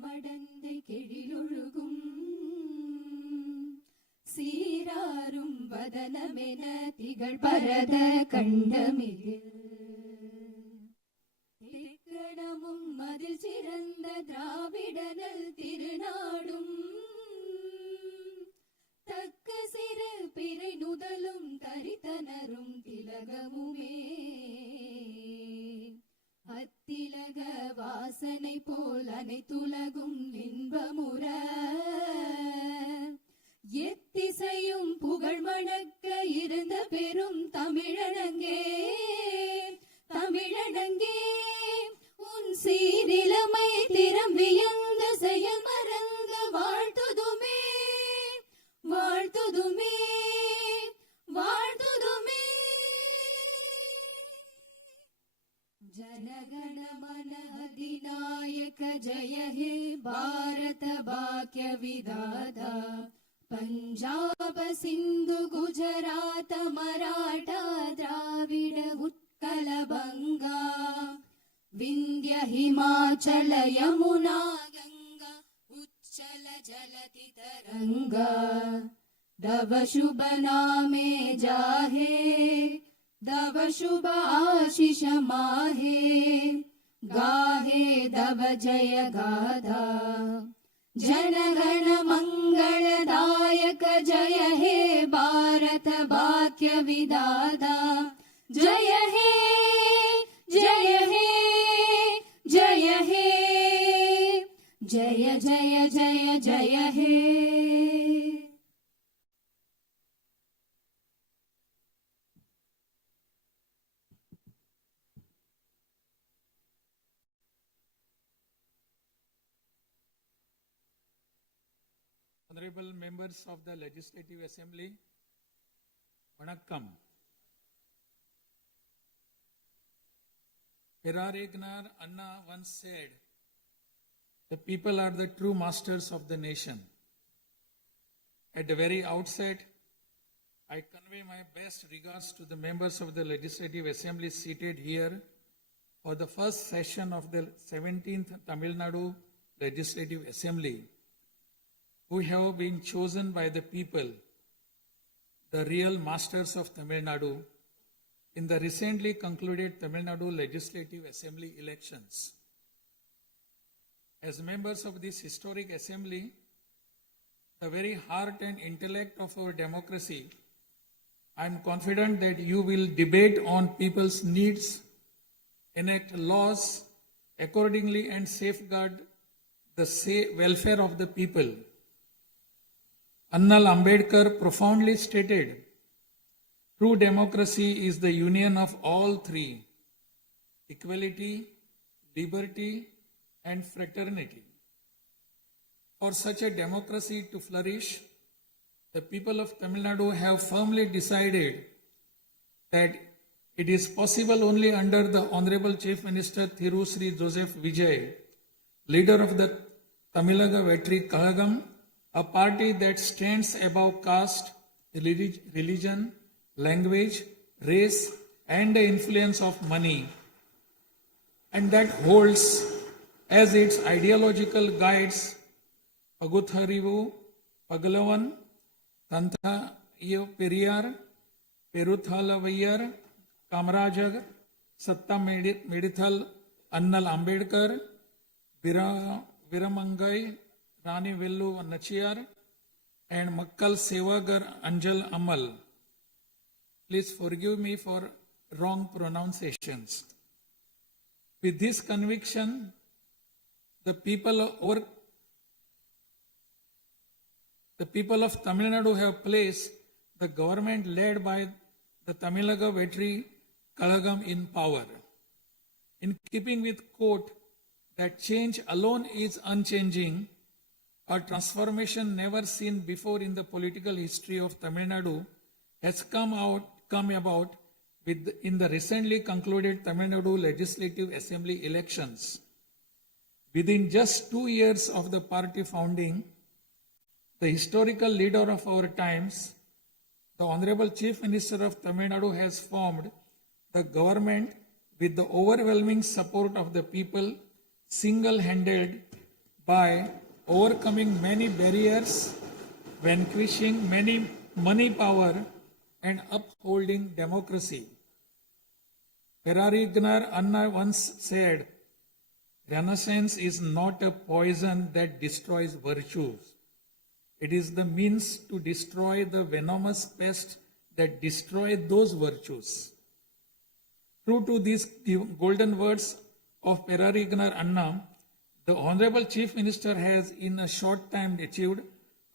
மடந்தை கெழிலொழுகும் சீராரும் வதனமென திகழ் பரத கண்டமிதில் திக்கணமும் மதில் சிறந்த திராவிடனல் திருநாடும் தக்க சிறு பிறை நுதலும் தரித்தனரும் திலகமுமே அத்திலக வாசனை போல் அனைத்துலகும் இன்பமுற எத்திசையும் புகழ் மணக்க இருந்த பெரும் தமிழனங்கே தமிழனங்கே உன் சீரிலமை திறம் வியந்த செயல் மறந்த வாழ்த்துதுமே வாழ்த்துதுமே வாழ்த்துதுமே. जनगण मन अधिनायक जय हे भारत भाग्य विधाता पंजाब सिंधु गुजरात मराठा द्राविड उत्कल बंगा विंध्य हिमाचल यमुना गंगा उच्चल जलति तरंगा तव शुभ नामे जाहे दव शुभ आशीष माहे गाहे दव जय गाधा जनगण मंगलदायक जय हे भारत भाग्य विधाता जय हे जय हे जय हे जय जय जय जय हे. Honorable members of the Legislative Assembly, Vanakkam. Perarignar Anna once said, the people are the true masters of the nation. At the very outset, I convey my best regards to the members of the Legislative Assembly seated here for the first session of the 17th Tamil Nadu Legislative Assembly, who have been chosen by the people, the real masters of Tamil Nadu, in the recently concluded Tamil Nadu Legislative Assembly elections. As members of this historic assembly, the very heart and intellect of our democracy, I am confident that you will debate on people's needs, enact laws accordingly, and safeguard the welfare of the people. Annal Ambedkar profoundly stated, true democracy is the union of all three: equality, liberty, and fraternity. For such a democracy to flourish, the people of Tamil Nadu have firmly decided that it is possible only under the Honorable Chief Minister Thiru Sri Joseph Vijay, leader of the Tamilaga Vetri Kalagam, a party that stands above caste, religion, language, race, and the influence of money, and that holds as its ideological guides Pagutharivu, Pagalavan, Tantha Periyar, Peruthalavayar, Kamarajar, Satta Medithal, Annal Ambedkar, Viramangai, Rani Vellu Nachiyar, and Makkal Sevagar Anjal Amal. Please forgive me for wrong pronunciations. With this conviction, the people of Tamil Nadu have placed the government led by the Tamilaga Vetri Kalagam in power. In keeping with quote that change alone is unchanging, a transformation never seen before in the political history of Tamil Nadu has come about in the recently concluded Tamil Nadu Legislative Assembly elections. Within just 2 years of the party founding, the historical leader of our times, the Honorable Chief Minister of Tamil Nadu, has formed the government with the overwhelming support of the people, single-handed, by overcoming many barriers, vanquishing many money power, and upholding democracy. Perarignar Anna once said, Renaissance is not a poison that destroys virtues. It is the means to destroy the venomous pest that destroy those virtues. True to these golden words of Perarignar Anna, the Honorable Chief Minister has in a short time achieved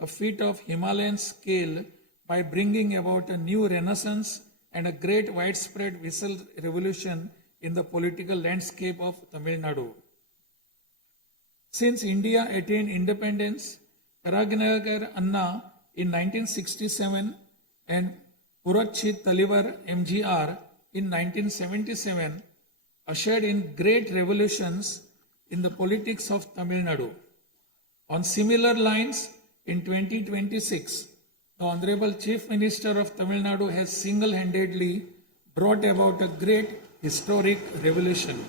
a feat of Himalayan scale by bringing about a new renaissance and a great widespread visual revolution in the political landscape of Tamil Nadu. Since India attained independence, Perarignar Anna in 1967 and Puratchi Talivar MGR in 1977 ushered in great revolutions in the politics of Tamil Nadu. On similar lines, in 2026, the Honorable Chief Minister of Tamil Nadu has single-handedly brought about a great historic revolution.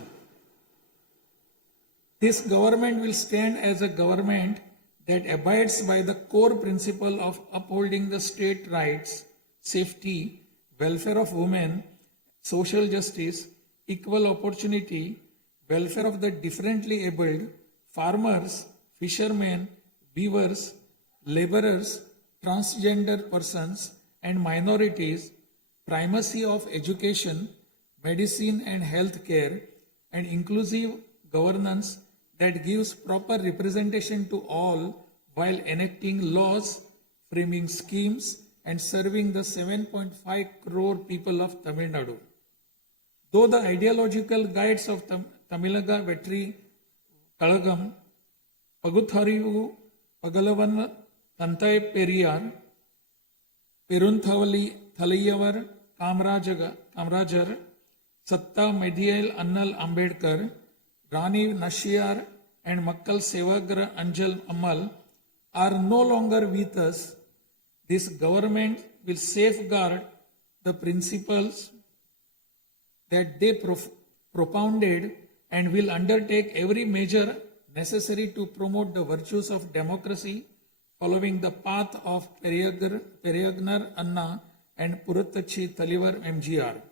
This government will stand as a government that abides by the core principle of upholding the state rights, safety, welfare of women, social justice, equal opportunity, welfare of the differently abled, farmers, fishermen, weavers, laborers, transgender persons, and minorities, primacy of education, medicine and health care, and inclusive governance that gives proper representation to all while enacting laws, framing schemes, and serving the 7.5 crore people of Tamil Nadu. Though the ideological guides of Tamilaga Vetri Kalagam, Pagutharivu, Pagalavan, Tantai Periyar, Perunthavali Thalayavar, Kamrajar, Satta Medial Annal Ambedkar, Rani Nashiyar, and Makkal Sevagra Anjal Amal are no longer with us, this government will safeguard the principles that they propounded and will undertake every measure necessary to promote the virtues of democracy following the path of Perarignar Anna and Puratchi Talivar MGR.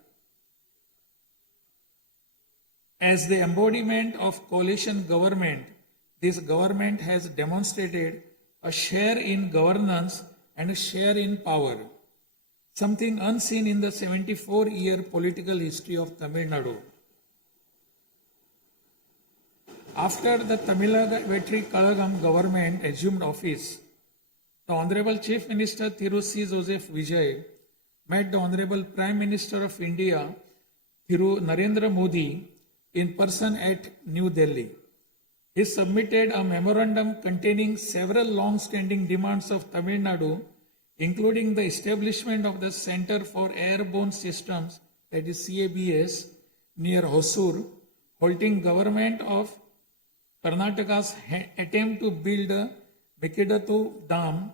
As the embodiment of coalition government, this government has demonstrated a share in governance and a share in power, something unseen in the 74-year political history of Tamil Nadu. After the Tamilaga Vetri Kalagam government assumed office, the Honorable Chief Minister Thiru C. Joseph Vijay met the Honorable Prime Minister of India, Thiru Narendra Modi, in person at New Delhi. He submitted a memorandum containing several long-standing demands of Tamil Nadu, including the establishment of the Center for Airborne Systems, that is CABS, near Hosur, halting government of Karnataka's attempt to build a Mekidatu Dam,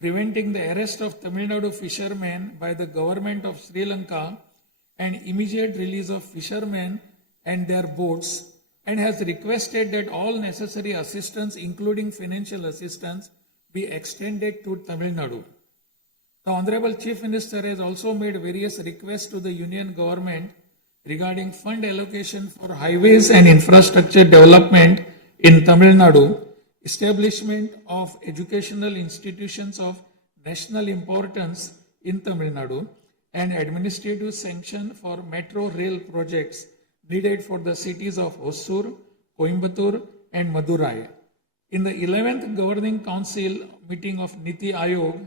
preventing the arrest of Tamil Nadu fishermen by the government of Sri Lanka and immediate release of fishermen and their boats, and has requested that all necessary assistance, including financial assistance, be extended to Tamil Nadu. The Honorable Chief Minister has also made various requests to the Union Government regarding fund allocation for highways and infrastructure development in Tamil Nadu, establishment of educational institutions of national importance in Tamil Nadu, and administrative sanction for metro rail projects needed for the cities of Hosur, Coimbatore, and Madurai. In the 11th Governing Council meeting of Niti Aayog,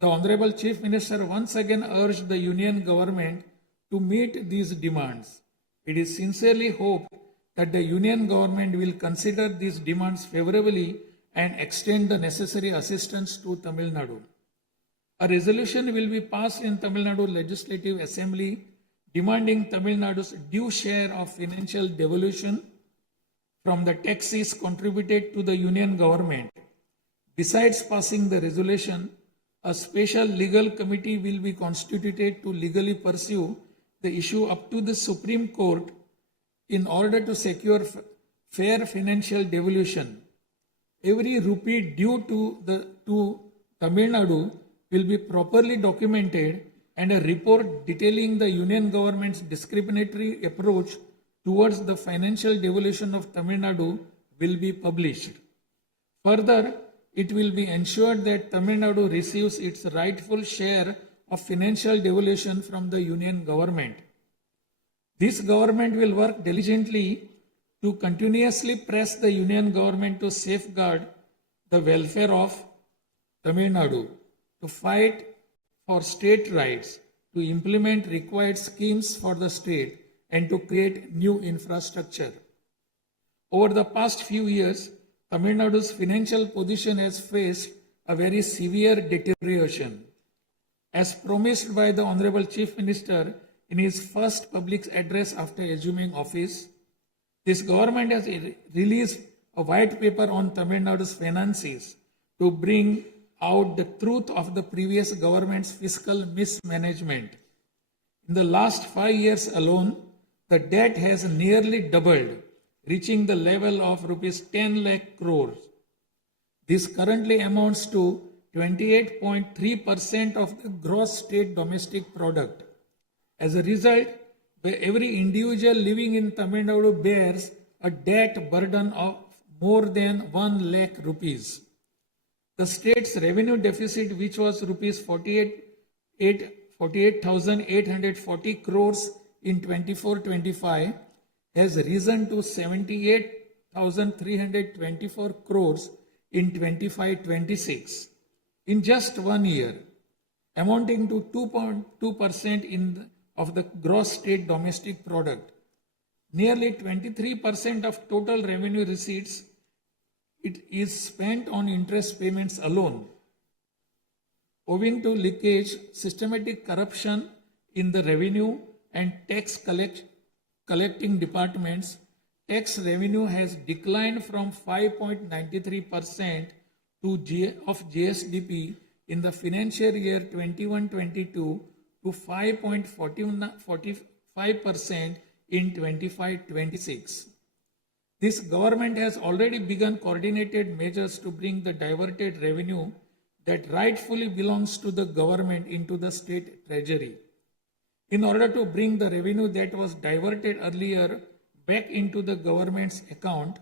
the Honorable Chief Minister once again urged the Union Government to meet these demands. It is sincerely hoped that the Union Government will consider these demands favorably and extend the necessary assistance to Tamil Nadu. A resolution will be passed in Tamil Nadu Legislative Assembly demanding Tamil Nadu's due share of financial devolution from the taxes contributed to the Union Government. Besides passing the resolution, a special legal committee will be constituted to legally pursue the issue up to the Supreme Court in order to secure fair financial devolution. Every rupee due to Tamil Nadu will be properly documented, and a report detailing the union government's discriminatory approach towards the financial devolution of Tamil Nadu will be published. Further, it will be ensured that Tamil Nadu receives its rightful share of financial devolution from the union government. This government will work diligently to continuously press the union government to safeguard the welfare of Tamil Nadu, to fight for state rights, to implement required schemes for the state, and to create new infrastructure. Over the past few years, Tamil Nadu's financial position has faced a very severe deterioration. As promised by the Honorable Chief Minister in his first public address after assuming office, this government has released a white paper on Tamil Nadu's finances to bring out the truth of the previous government's fiscal mismanagement. In the last 5 years alone, the debt has nearly doubled, reaching the level of rupees 10 lakh crores. This currently amounts to 28.3% of the gross state domestic product. As a result, every individual living in Tamil Nadu bears a debt burden of more than 1 lakh rupees. The state's revenue deficit, which was rupees 48,840 crores in 24-25, has risen to 78,324 crores in 25-26 in just 1 year, amounting to 2.2% of the gross state domestic product. Nearly 23% of total revenue receipts it is spent on interest payments alone. Owing to leakage, systematic corruption in the revenue and tax collecting departments, tax revenue has declined from 5.93% of GSDP in the financial year 21-22 to 5.45% in 25-26. This government has already begun coordinated measures to bring the diverted revenue that rightfully belongs to the government into the state treasury. In order to bring the revenue that was diverted earlier back into the government's account,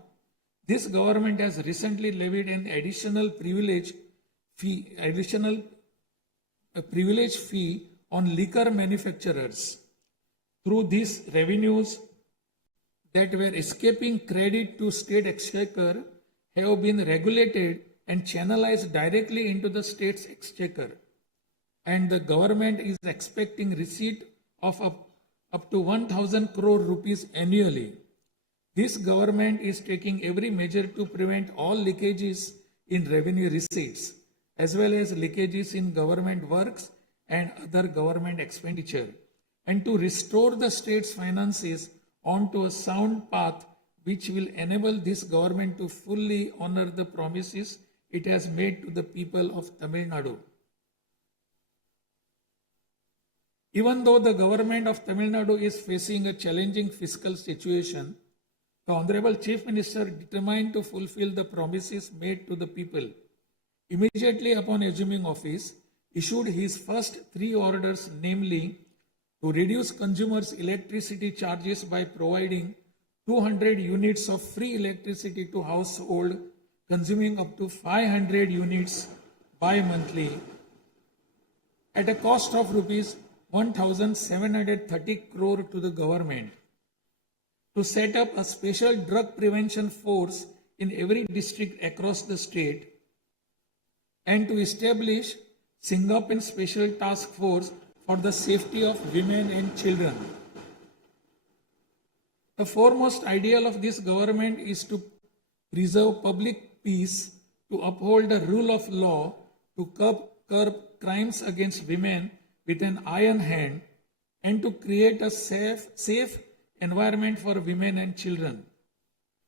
this government has recently levied an additional privilege fee on liquor manufacturers. Through these revenues that were escaping credit to state exchequer have been regulated and channelized directly into the state's exchequer, and the government is expecting receipt of up to 1,000 crore rupees annually. This government is taking every measure to prevent all leakages in revenue receipts, as well as leakages in government works and other government expenditure, and to restore the state's finances onto a sound path which will enable this government to fully honor the promises it has made to the people of Tamil Nadu. Even though the government of Tamil Nadu is facing a challenging fiscal situation, the Honorable Chief Minister, determined to fulfill the promises made to the people, immediately upon assuming office, issued his first 3 orders, namely, to reduce consumers' electricity charges by providing 200 units of free electricity to household consuming up to 500 units bi-monthly at a cost of rupees 1,730 crore to the government, to set up a special drug prevention force in every district across the state, and to establish Singaporean Special Task Force for the safety of women and children. The foremost ideal of this government is to preserve public peace, to uphold the rule of law, to curb crimes against women with an iron hand, and to create a safe environment for women and children.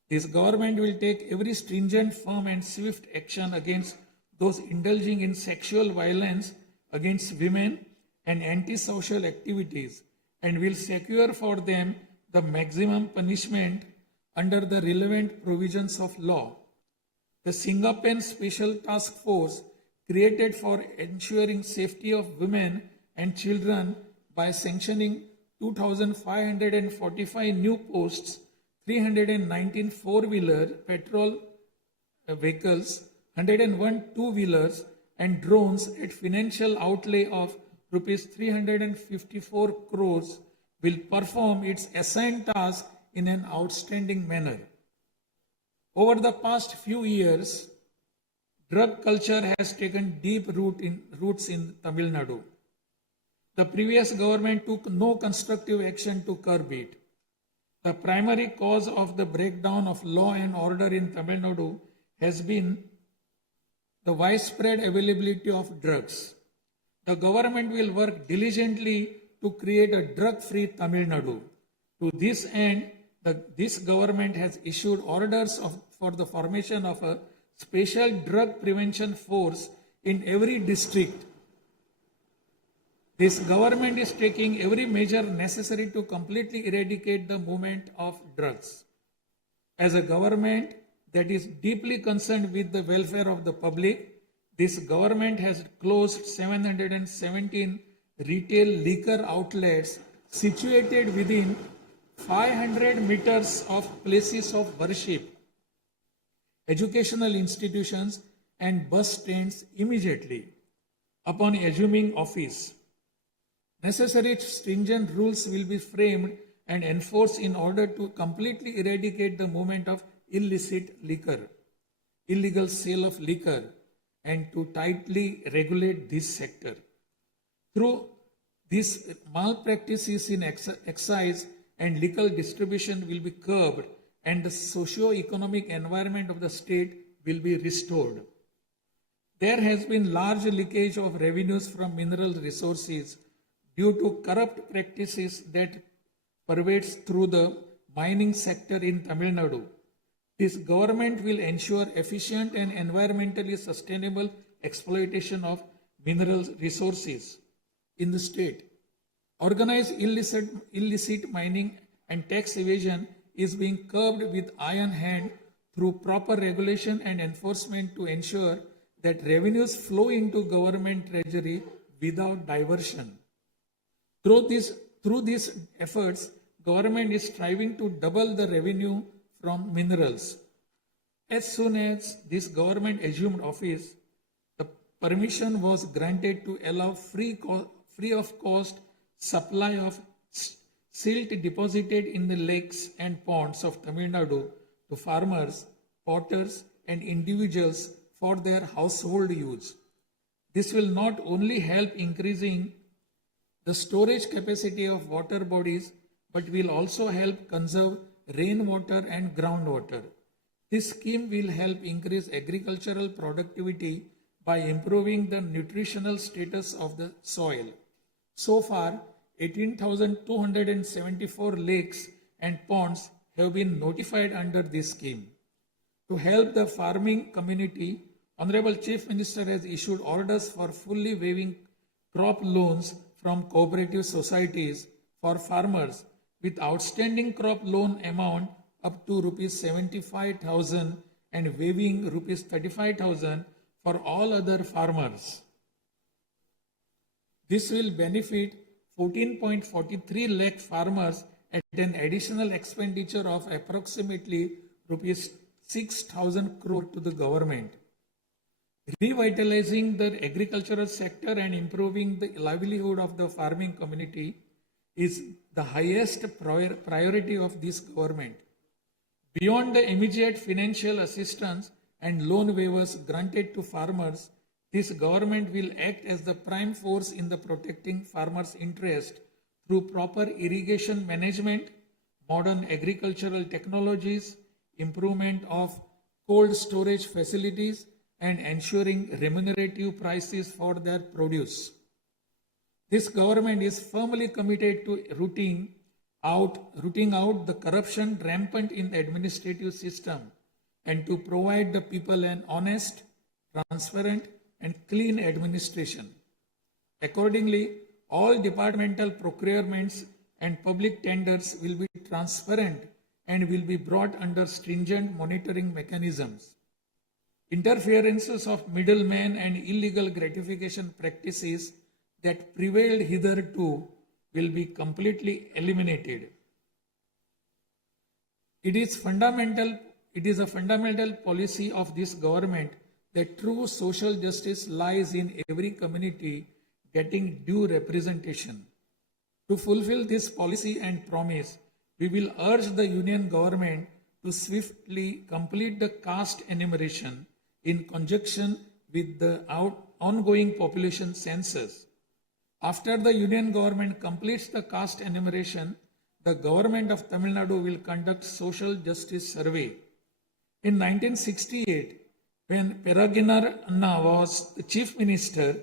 This government will take every stringent, firm and swift action against those indulging in sexual violence against women and antisocial activities, and will secure for them the maximum punishment under the relevant provisions of law. The Singapen Special Task Force created for ensuring safety of women and children by sanctioning 2,545 new posts, 319 four-wheeler petrol vehicles, 101 two-wheelers and drones at financial outlay of rupees 354 crores will perform its assigned task in an outstanding manner. Over the past few years, drug culture has taken deep roots in Tamil Nadu. The previous government took no constructive action to curb it. The primary cause of the breakdown of law and order in Tamil Nadu has been the widespread availability of drugs. The government will work diligently to create a drug-free Tamil Nadu. To this end, this government has issued orders for the formation of a special drug prevention force in every district. This government is taking every measure necessary to completely eradicate the movement of drugs. As a government that is deeply concerned with the welfare of the public, this government has closed 717 retail liquor outlets situated within 500 meters of places of worship, educational institutions, and bus stands immediately upon assuming office. Necessary stringent rules will be framed and enforced in order to completely eradicate the movement of illicit liquor, illegal sale of liquor, and to tightly regulate this sector. Through these malpractices in excise and liquor distribution will be curbed and the socio-economic environment of the state will be restored. There has been large leakage of revenues from mineral resources due to corrupt practices that pervades through the mining sector in Tamil Nadu. This government will ensure efficient and environmentally sustainable exploitation of mineral resources in the state. Organized illicit mining and tax evasion is being curbed with iron hand through proper regulation and enforcement to ensure that revenues flow into government treasury without diversion. Through these efforts, government is striving to double the revenue from minerals. As soon as this government assumed office, the permission was granted to allow free of cost supply of silt deposited in the lakes and ponds of Tamil Nadu to farmers, potters, and individuals for their household use. This will not only help increasing the storage capacity of water bodies, but will also help conserve rainwater and groundwater. This scheme will help increase agricultural productivity by improving the nutritional status of the soil. So far, 18,274 lakes and ponds have been notified under this scheme. To help the farming community, Honorable Chief Minister has issued orders for fully waiving crop loans from cooperative societies for farmers with outstanding crop loan amount up to rupees 75,000 and waiving rupees 35,000 for all other farmers. This will benefit 14.43 lakh farmers at an additional expenditure of approximately rupees 6,000 crore to the government. Revitalizing the agricultural sector and improving the livelihood of the farming community is the highest priority of this government. Beyond the immediate financial assistance and loan waivers granted to farmers, this government will act as the prime force in the protecting farmers' interest through proper irrigation management, modern agricultural technologies, improvement of cold storage facilities, and ensuring remunerative prices for their produce. This government is firmly committed to rooting out the corruption rampant in the administrative system and to provide the people an honest, transparent, and clean administration. Accordingly, all departmental procurements and public tenders will be transparent and will be brought under stringent monitoring mechanisms. Interferences of middlemen and illegal gratification practices that prevailed hitherto will be completely eliminated. It is a fundamental policy of this government that true social justice lies in every community getting due representation. To fulfill this policy and promise, we will urge the Union government to swiftly complete the caste enumeration in conjunction with the ongoing population census. After the Union government completes the caste enumeration, the government of Tamil Nadu will conduct social justice survey. In 1968, when Peregriner Anna was the chief minister,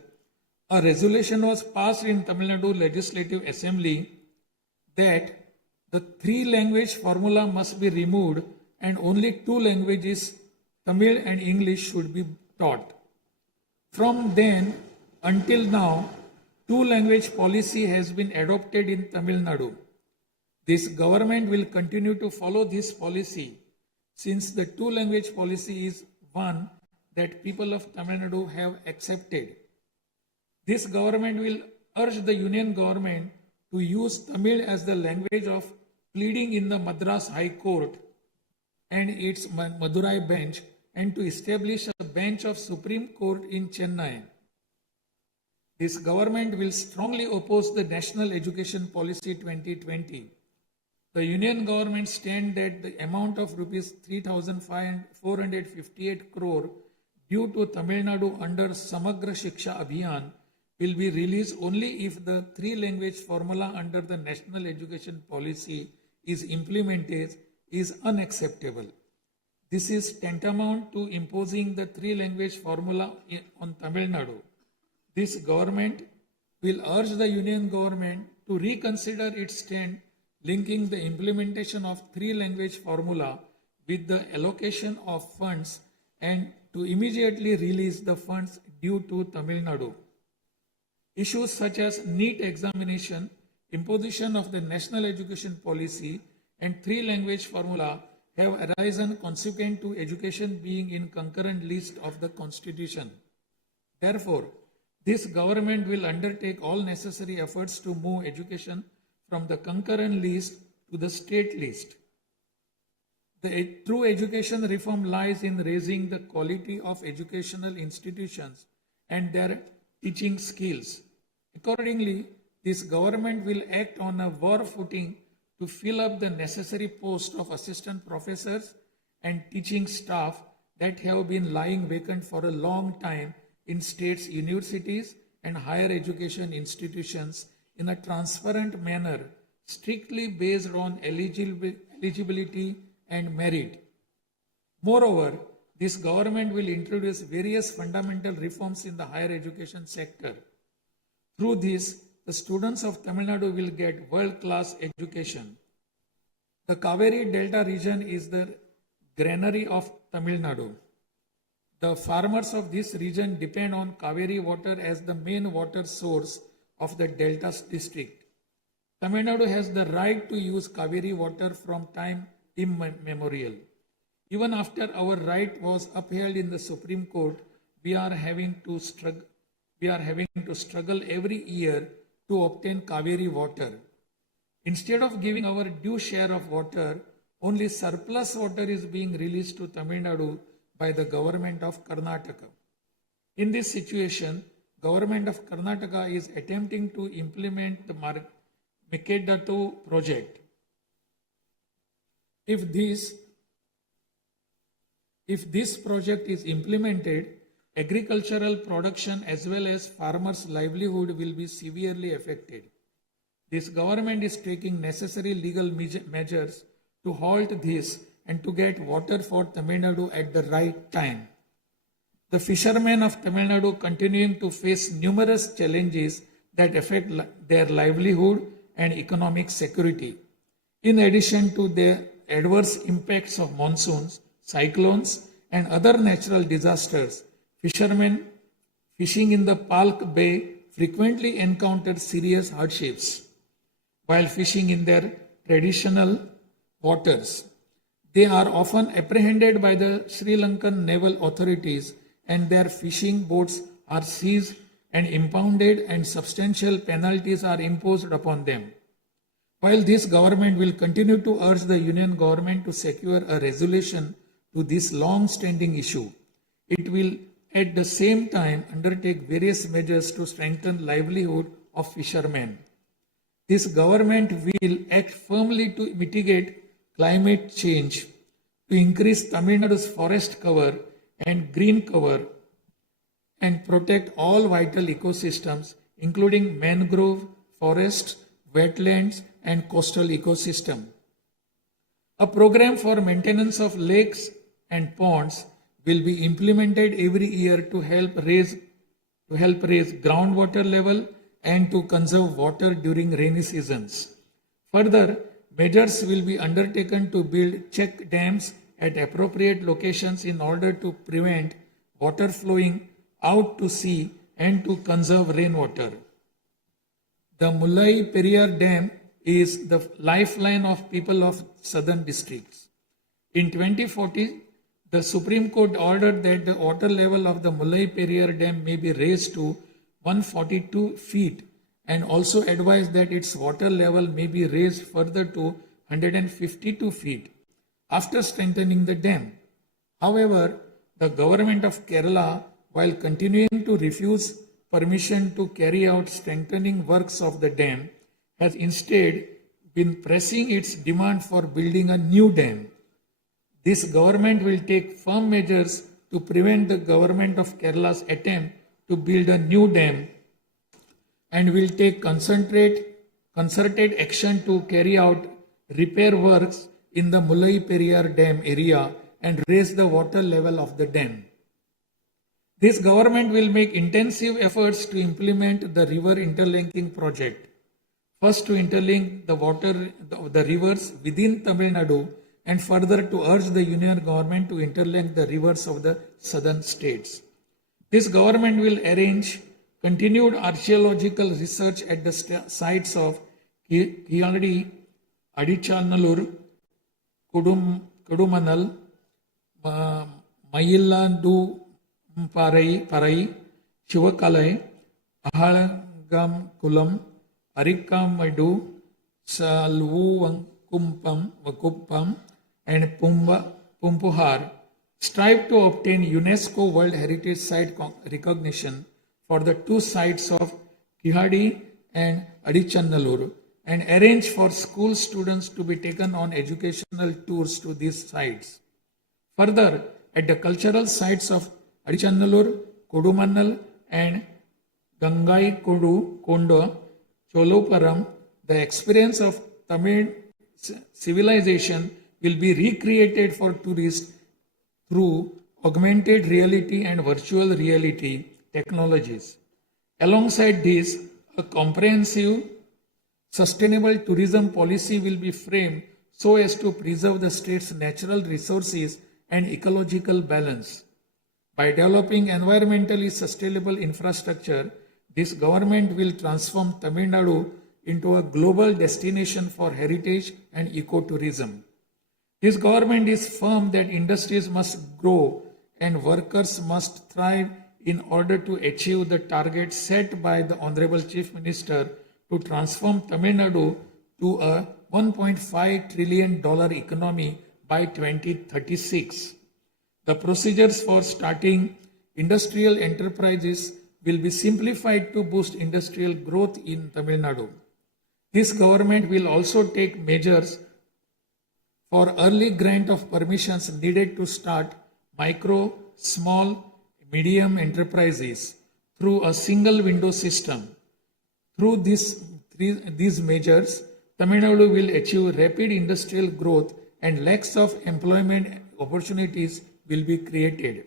a resolution was passed in Tamil Nadu Legislative Assembly that the 3-language formula must be removed and only 2 languages, Tamil and English, should be taught. From then until now, 2-language policy has been adopted in Tamil Nadu. This government will continue to follow this policy since the 2-language policy is one that people of Tamil Nadu have accepted. This government will urge the Union government to use Tamil as the language of pleading in the Madras High Court and its Madurai bench, and to establish a bench of Supreme Court in Chennai. This government will strongly oppose the National Education Policy 2020. The Union government stands that the amount of rupees 3,458 crore due to Tamil Nadu under Samagra Shiksha Abhiyan will be released only if the 3-language formula under the National Education Policy is implemented is unacceptable. This is tantamount to imposing the 3-language formula on Tamil Nadu. This government will urge the Union government to reconsider its stand linking the implementation of 3-language formula with the allocation of funds and to immediately release the funds due to Tamil Nadu. Issues such as NEET examination, imposition of the National Education Policy, and 3-language formula have arisen consequent to education being in concurrent list of the Constitution. Therefore, this government will undertake all necessary efforts to move education from the concurrent list to the state list. The true education reform lies in raising the quality of educational institutions and their teaching skills. Accordingly, this government will act on a war footing to fill up the necessary posts of assistant professors and teaching staff that have been lying vacant for a long time in states' universities and higher education institutions in a transparent manner, strictly based on eligibility and merit. Moreover, this government will introduce various fundamental reforms in the higher education sector. Through this, the students of Tamil Nadu will get world-class education. The Kaveri Delta region is the granary of Tamil Nadu. The farmers of this region depend on Kaveri water as the main water source of the Delta district. Tamil Nadu has the right to use Kaveri water from time immemorial. Even after our right was upheld in the Supreme Court, we are having to struggle every year to obtain Kaveri water. Instead of giving our due share of water, only surplus water is being released to Tamil Nadu by the government of Karnataka. In this situation, government of Karnataka is attempting to implement the Mekedatu project. If this project is implemented, agricultural production as well as farmers' livelihood will be severely affected. This government is taking necessary legal measures to halt this and to get water for Tamil Nadu at the right time. The fishermen of Tamil Nadu continuing to face numerous challenges that affect their livelihood and economic security. In addition to the adverse impacts of monsoons, cyclones, and other natural disasters, fishermen fishing in the Palk Bay frequently encounter serious hardships while fishing in their traditional waters. They are often apprehended by the Sri Lankan naval authorities and their fishing boats are seized and impounded and substantial penalties are imposed upon them. While this government will continue to urge the union government to secure a resolution to this long-standing issue, it will at the same time undertake various measures to strengthen livelihood of fishermen. This government will act firmly to mitigate climate change, to increase Tamil Nadu's forest cover and green cover, and protect all vital ecosystems, including mangrove, forests, wetlands, and coastal ecosystem. A program for maintenance of lakes and ponds will be implemented every year to help raise groundwater level and to conserve water during rainy seasons. Further, measures will be undertaken to build check dams at appropriate locations in order to prevent water flowing out to sea and to conserve rainwater. The Mullai Periyar Dam is the lifeline of people of southern districts. In 2040, the Supreme Court ordered that the water level of the Mullai Periyar Dam may be raised to 142 feet and also advised that its water level may be raised further to 152 feet after strengthening the dam. However, the government of Kerala, while continuing to refuse permission to carry out strengthening works of the dam, has instead been pressing its demand for building a new dam. This government will take firm measures to prevent the government of Kerala's attempt to build a new dam and will take concerted action to carry out repair works in the Mullai Periyar Dam area and raise the water level of the dam. This government will make intensive efforts to implement the river interlinking project. First, to interlink the rivers within Tamil Nadu, and further to urge the union government to interlink the rivers of the southern states. This government will arrange continued archaeological research at the sites of Kiyadi, Adichanallur, Kudumanal, Mayillandu Parai, Chivakalai, Ahalagam Kulam, Arikamadu, Salvukumpam, and Pumpuhar strive to obtain UNESCO World Heritage Site recognition for the two sites of Kihadi and Adichanallur and arrange for school students to be taken on educational tours to these sites. Further, at the cultural sites of Adichanallur, Kodumannal and Gangai Kondo, Choluparam, the experience of Tamil civilization will be recreated for tourists through augmented reality and virtual reality technologies. Alongside this, a comprehensive, sustainable tourism policy will be framed so as to preserve the state's natural resources and ecological balance. By developing environmentally sustainable infrastructure, this government will transform Tamil Nadu into a global destination for heritage and ecotourism. This government is firm that industries must grow and workers must thrive in order to achieve the target set by the Honorable Chief Minister to transform Tamil Nadu to a $1.5 trillion economy by 2036. The procedures for starting industrial enterprises will be simplified to boost industrial growth in Tamil Nadu. This government will also take measures for early grant of permissions needed to start micro, small, medium enterprises through a single window system. Through these measures, Tamil Nadu will achieve rapid industrial growth and lakhs of employment opportunities will be created.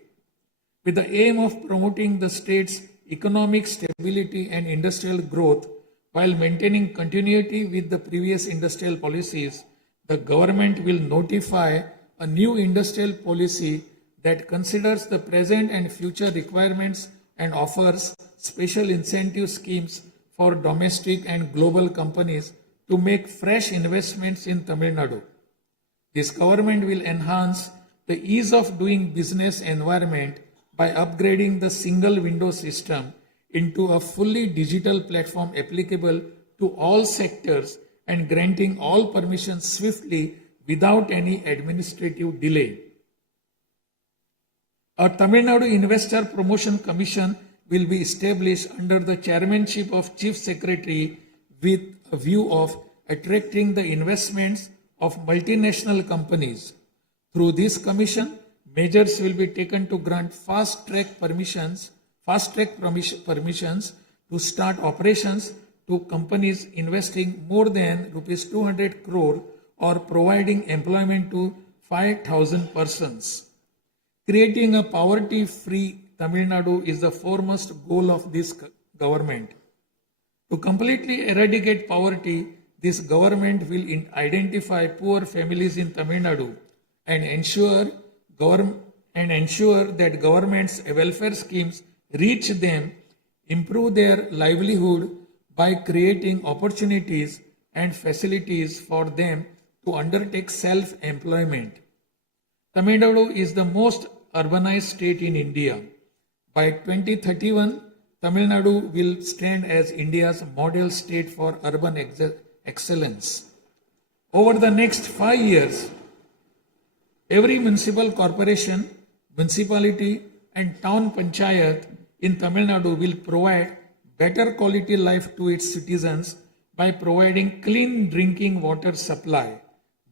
With the aim of promoting the state's economic stability and industrial growth while maintaining continuity with the previous industrial policies, the government will notify a new industrial policy that considers the present and future requirements and offers special incentive schemes for domestic and global companies to make fresh investments in Tamil Nadu. This government will enhance the ease of doing business environment by upgrading the single window system into a fully digital platform applicable to all sectors and granting all permissions swiftly without any administrative delay. A Tamil Nadu Investor Promotion Commission will be established under the chairmanship of Chief Secretary with a view of attracting the investments of multinational companies. Through this commission, measures will be taken to grant fast-track permissions to start operations to companies investing more than rupees 200 crore or providing employment to 5,000 persons. Creating a poverty-free Tamil Nadu is the foremost goal of this government. To completely eradicate poverty, this government will identify poor families in Tamil Nadu and ensure that government's welfare schemes reach them, improve their livelihood by creating opportunities and facilities for them to undertake self-employment. Tamil Nadu is the most urbanized state in India. By 2031, Tamil Nadu will stand as India's model state for urban excellence. Over the next 5 years, every municipal corporation, municipality, and town panchayat in Tamil Nadu will provide better quality life to its citizens by providing clean drinking water supply,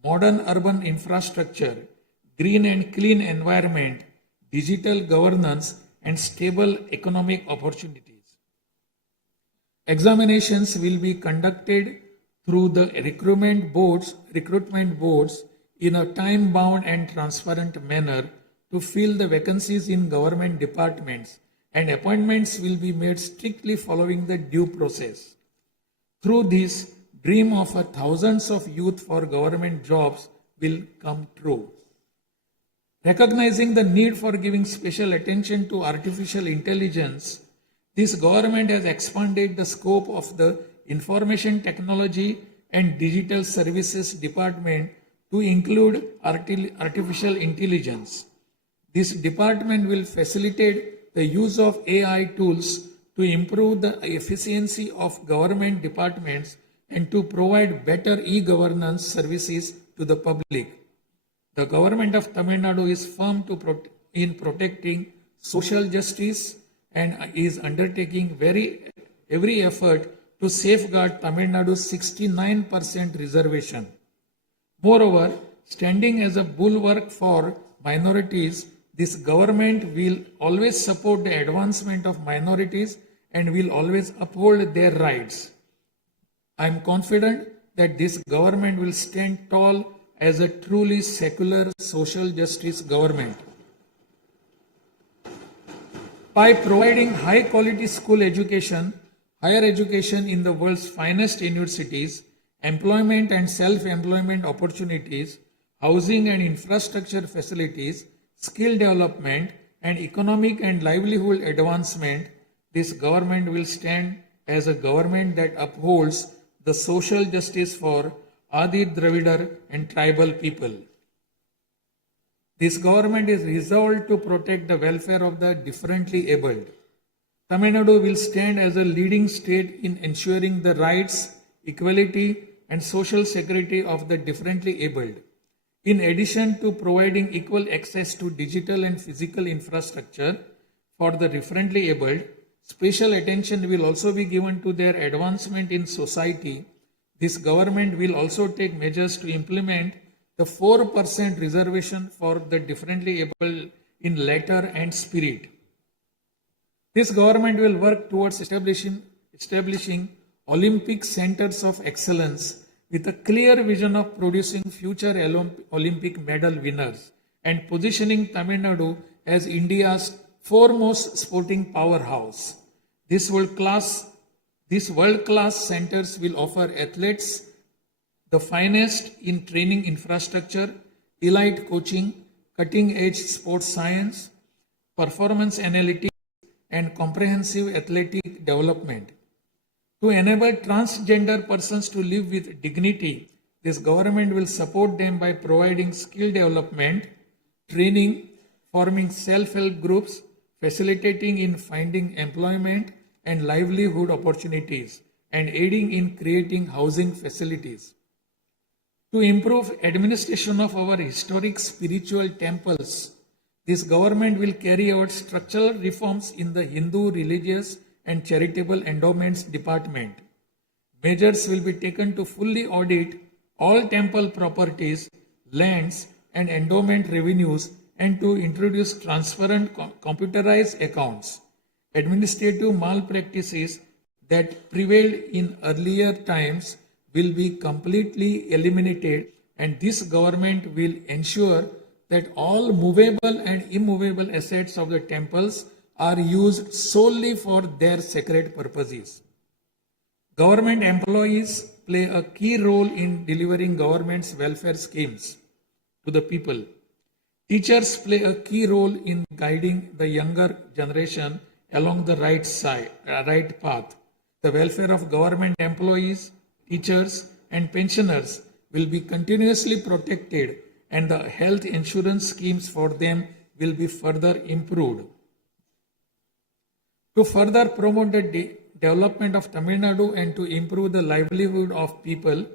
modern urban infrastructure, green and clean environment, digital governance, and stable economic opportunities. Examinations will be conducted through the recruitment boards in a time-bound and transparent manner to fill the vacancies in government departments, and appointments will be made strictly following the due process. Through this, dream of thousands of youth for government jobs will come true. Recognizing the need for giving special attention to artificial intelligence, this government has expanded the scope of the Information Technology and Digital Services Department to include artificial intelligence. This department will facilitate the use of AI tools to improve the efficiency of government departments and to provide better e-governance services to the public. The government of Tamil Nadu is firm in protecting social justice and is undertaking every effort to safeguard Tamil Nadu's 69% reservation. Moreover, standing as a bulwark for minorities, this government will always support the advancement of minorities and will always uphold their rights. I am confident that this government will stand tall as a truly secular social justice government. By providing high quality school education, higher education in the world's finest universities, employment and self-employment opportunities, housing and infrastructure facilities, skill development, and economic and livelihood advancement, this government will stand as a government that upholds the social justice for Adi Dravidar and tribal people. This government is resolved to protect the welfare of the differently abled. Tamil Nadu will stand as a leading state in ensuring the rights, equality, and social security of the differently abled. In addition to providing equal access to digital and physical infrastructure for the differently abled, special attention will also be given to their advancement in society. This government will also take measures to implement the 4% reservation for the differently able in letter and spirit. This government will work towards establishing Olympic centers of excellence with a clear vision of producing future Olympic medal winners and positioning Tamil Nadu as India's foremost sporting powerhouse. These world-class centers will offer athletes the finest in training infrastructure, elite coaching, cutting-edge sports science, performance analytics, and comprehensive athletic development. To enable transgender persons to live with dignity this government will support them by providing skill development, training, forming self-help groups, facilitating in finding employment and livelihood opportunities, and aiding in creating housing facilities. To improve administration of our historic spiritual temples, this government will carry out structural reforms in the Hindu religious and charitable endowments department. Measures will be taken to fully audit all temple properties, lands, and endowment revenues and to introduce transparent computerized accounts. Administrative malpractices that prevailed in earlier times will be completely eliminated, and this government will ensure that all movable and immovable assets of the temples are used solely for their sacred purposes. Government employees play a key role in delivering government's welfare schemes to the people. Teachers play a key role in guiding the younger generation along the right path. The welfare of government employees, teachers, and pensioners will be continuously protected, and the health insurance schemes for them will be further improved. To further promote the development of Tamil Nadu and to improve the livelihood of people,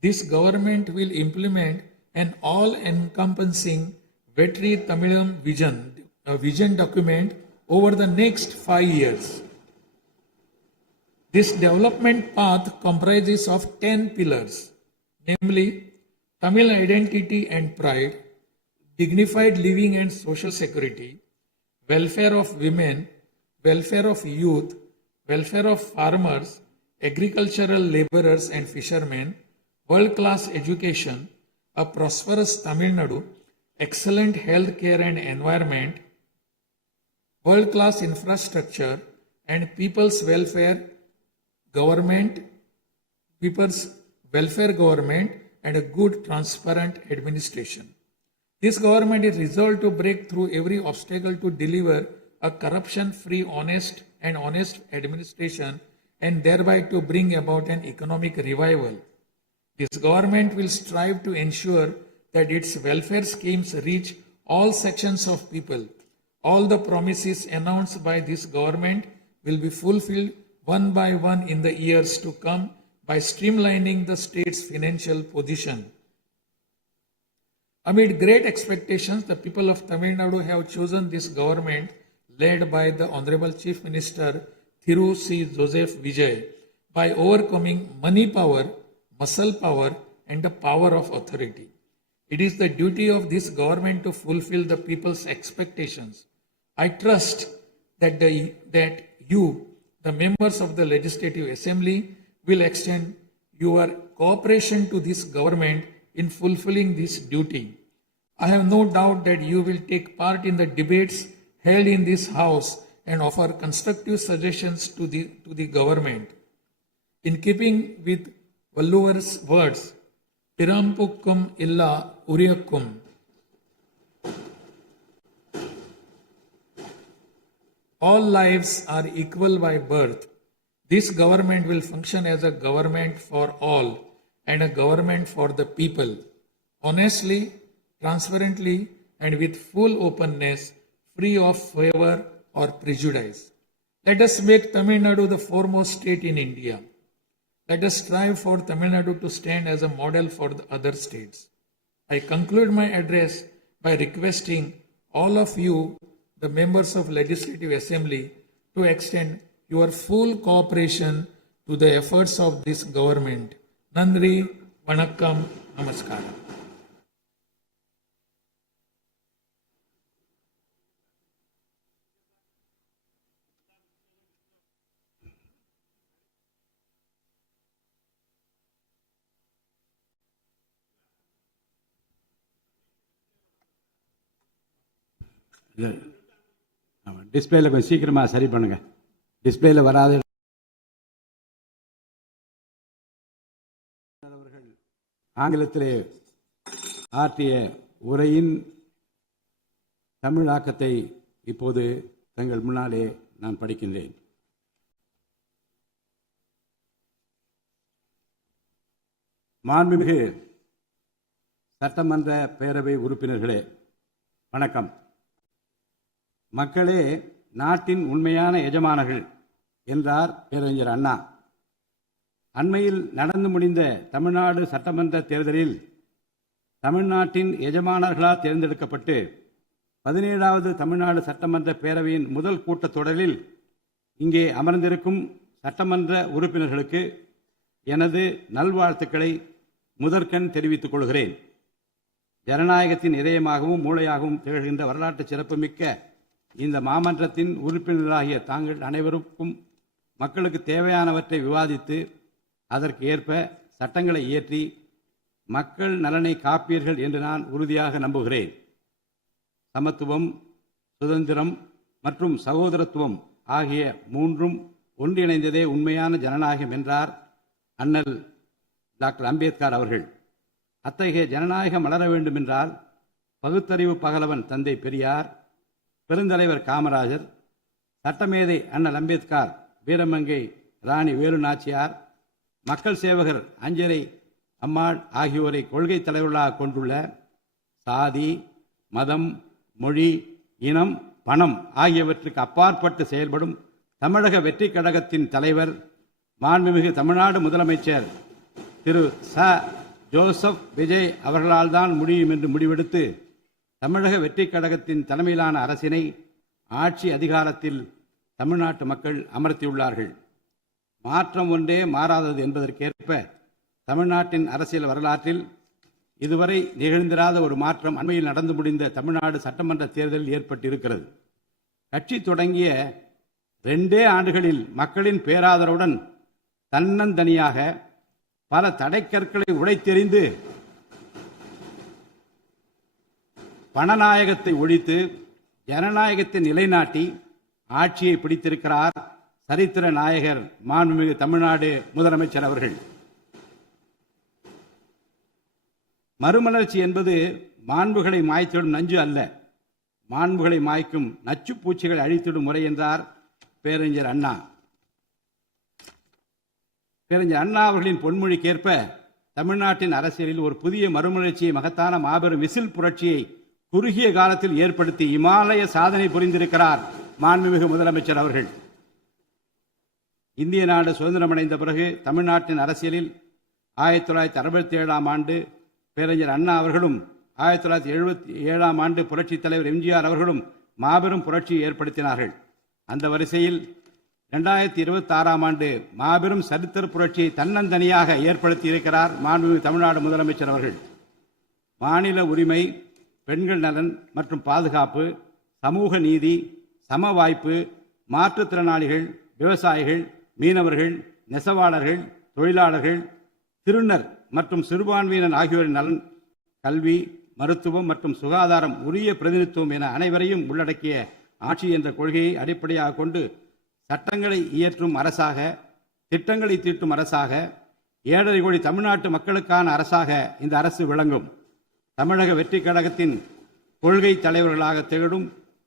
this government will implement an all-encompassing Vetri Tamilam vision document over the next 5 years. This development path comprises of 10 pillars, namely Tamil identity and pride, dignified living and social security, welfare of women, welfare of youth, welfare of farmers, agricultural laborers and fishermen, world-class education, a prosperous Tamil Nadu, excellent health care and environment, world-class infrastructure, and people's welfare government, and a good transparent administration. This government is resolved to break through every obstacle to deliver a corruption-free, honest administration and thereby to bring about an economic revival. This government will strive to ensure that its welfare schemes reach all sections of people. All the promises announced by this government will be fulfilled one by one in the years to come by streamlining the state's financial position. Amid great expectations, the people of Tamil Nadu have chosen this government led by the Honorable Chief Minister Thiru C. Joseph Vijay by overcoming money power, muscle power, and the power of authority. It is the duty of this government to fulfill the people's expectations. I trust that you, the members of the Legislative Assembly, will extend your cooperation to this government in fulfilling this duty. I have no doubt that you will take part in the debates held in this House and offer constructive suggestions to the government. In keeping with Valluvar's words, Pirampukkum illa Uriyakkum, all lives are equal by birth. This government will function as a government for all and a government for the people, honestly, transparently, and with full openness, free of favor or prejudice. Let us make Tamil Nadu the foremost state in India. Let us strive for Tamil Nadu to stand as a model for the other states. I conclude my address by requesting all of you, the members of Legislative Assembly, to extend your full cooperation to the efforts of this government. Nandri, Vanakkam, Namaskaram. டிஸ்பிளேல கொஞ்சம் சீக்கிரமாக சரி பண்ணுங்க. டிஸ்பிளேல வராது. அவர்கள் ஆங்கிலத்திலே ஆற்றிய உரையின் தமிழாக்கத்தை இப்போது தங்கள் முன்னாலே நான் படிக்கின்றேன். மாண்புமிகு சட்டமன்ற பேரவை உறுப்பினர்களே, வணக்கம். மக்களே நாட்டின் உண்மையான எஜமானர்கள் என்றார் பேரறிஞர் அண்ணா. அண்மையில் நடந்து முடிந்த தமிழ்நாடு சட்டமன்ற தேர்தலில் தமிழ்நாட்டின் எஜமானர்களால் தேர்ந்தெடுக்கப்பட்டு 17வது தமிழ்நாடு சட்டமன்ற பேரவையின் முதல் கூட்டத்தொடரில் இங்கே அமர்ந்திருக்கும் சட்டமன்ற உறுப்பினர்களுக்கு எனது நல்வாழ்த்துக்களை முதற்கண் தெரிவித்துக் கொள்கிறேன். ஜனநாயகத்தின் இதயமாகவும் மூளையாகவும் திகழ்கின்ற வரலாற்று சிறப்புமிக்க இந்த மாமன்றத்தின் உறுப்பினர்களாகிய தாங்கள் அனைவருக்கும் மக்களுக்கு தேவையானவற்றை விவாதித்து அதற்கு ஏற்ப சட்டங்களை இயற்றி மக்கள் நலனை காப்பீர்கள் என்று நான் உறுதியாக நம்புகிறேன். சமத்துவம், சுதந்திரம் மற்றும் சகோதரத்துவம் ஆகிய மூன்றும் ஒன்றிணைந்ததே உண்மையான ஜனநாயகம் என்றார் அண்ணல் டாக்டர் அம்பேத்கர் அவர்கள். அத்தகைய ஜனநாயகம் வளர வேண்டுமென்றால் பகுத்தறிவு பகலவன் தந்தை பெரியார், பெருந்தலைவர் காமராஜர், சட்டமேதை அண்ணல் அம்பேத்கர், வீரமங்கை ராணி வேலு நாச்சியார், மக்கள் சேவகர் அஞ்சரை அம்மாள் ஆகியோரை கொள்கை தலைவர்களாக கொண்டுள்ள சாதி, மதம், மொழி, இனம், பணம் ஆகியவற்றுக்கு அப்பாற்பட்டு செயல்படும் தமிழக வெற்றி கழகத்தின் தலைவர் மாண்புமிகு தமிழ்நாடு முதலமைச்சர் திரு ச. ஜோசப் விஜய் அவர்களால் தான் முடியும் என்று முடிவெடுத்து தமிழக வெற்றி கழகத்தின் தலைமையிலான அரசினை ஆட்சி அதிகாரத்தில் தமிழ்நாட்டு மக்கள் அமர்த்தியுள்ளார்கள். மாற்றம் ஒன்றே மாறாதது என்பதற்கேற்ப தமிழ்நாட்டின் அரசியல் வரலாற்றில் இதுவரை நிகழ்ந்திராத ஒரு மாற்றம் அண்மையில் நடந்து முடிந்த தமிழ்நாடு சட்டமன்ற தேர்தலில் ஏற்பட்டிருக்கிறது. கட்சி தொடங்கிய 2 ஆண்டுகளில் மக்களின் பேராதரவுடன் தன்னந்தனியாக பல தடைக்கற்களை உடைத்தெறிந்து பணநாயகத்தை ஒழித்து ஜனநாயகத்தை நிலைநாட்டி ஆட்சியை பிடித்திருக்கிறார் சரித்திர நாயகர் மாண்புமிகு தமிழ்நாடு முதலமைச்சர் அவர்கள். மறுமலர்ச்சி என்பது மாண்புகளை மாய்த்திடும் நஞ்சு அல்ல, மாண்புகளை மாய்க்கும் நச்சு பூச்சிகளை அழித்திடும் முறை என்றார் பேரறிஞர் அண்ணா. பேரறிஞர் அண்ணா அவர்களின் பொன்மொழிக்கேற்ப தமிழ்நாட்டின் அரசியலில் ஒரு புதிய மறுமலர்ச்சியை, மகத்தான மாபெரும் விசில் புரட்சியை குறுகிய காலத்தில் ஏற்படுத்தி இமாலய சாதனை புரிந்திருக்கிறார் மாண்புமிகு முதலமைச்சர் அவர்கள். இந்திய நாடு சுதந்திரமடைந்த பிறகு தமிழ்நாட்டின் அரசியலில் 1967ஆம் ஆண்டு பேரறிஞர் அண்ணா அவர்களும் 1977ஆம் ஆண்டு புரட்சித் தலைவர் எம்ஜிஆர் அவர்களும் மாபெரும் புரட்சியை ஏற்படுத்தினார்கள். அந்த வரிசையில் 2026ஆம் ஆண்டு மாபெரும் சரித்திர புரட்சியை தன்னந்தனியாக ஏற்படுத்தி இருக்கிறார் மாண்புமிகு தமிழ்நாடு முதலமைச்சர் அவர்கள். மாநில உரிமை, பெண்கள் நலன் மற்றும் பாதுகாப்பு, சமூக நீதி, சம வாய்ப்பு, மாற்றுத்திறனாளிகள், விவசாயிகள், மீனவர்கள், நெசவாளர்கள், தொழிலாளர்கள், திருநர் மற்றும் சிறுபான்மையினர் ஆகியோரின் நலன், கல்வி, மருத்துவம் மற்றும் சுகாதாரம், உரிய பிரதிநிதித்துவம் என அனைவரையும் உள்ளடக்கிய ஆட்சி என்ற கொள்கையை அடிப்படையாக கொண்டு சட்டங்களை இயற்றும் அரசாக, திட்டங்களை தீட்டும் அரசாக, 7.5 கோடி தமிழ்நாட்டு மக்களுக்கான அரசாக இந்த அரசு விளங்கும். தமிழக வெற்றி கழகத்தின் கொள்கை தலைவர்களாக திகழும்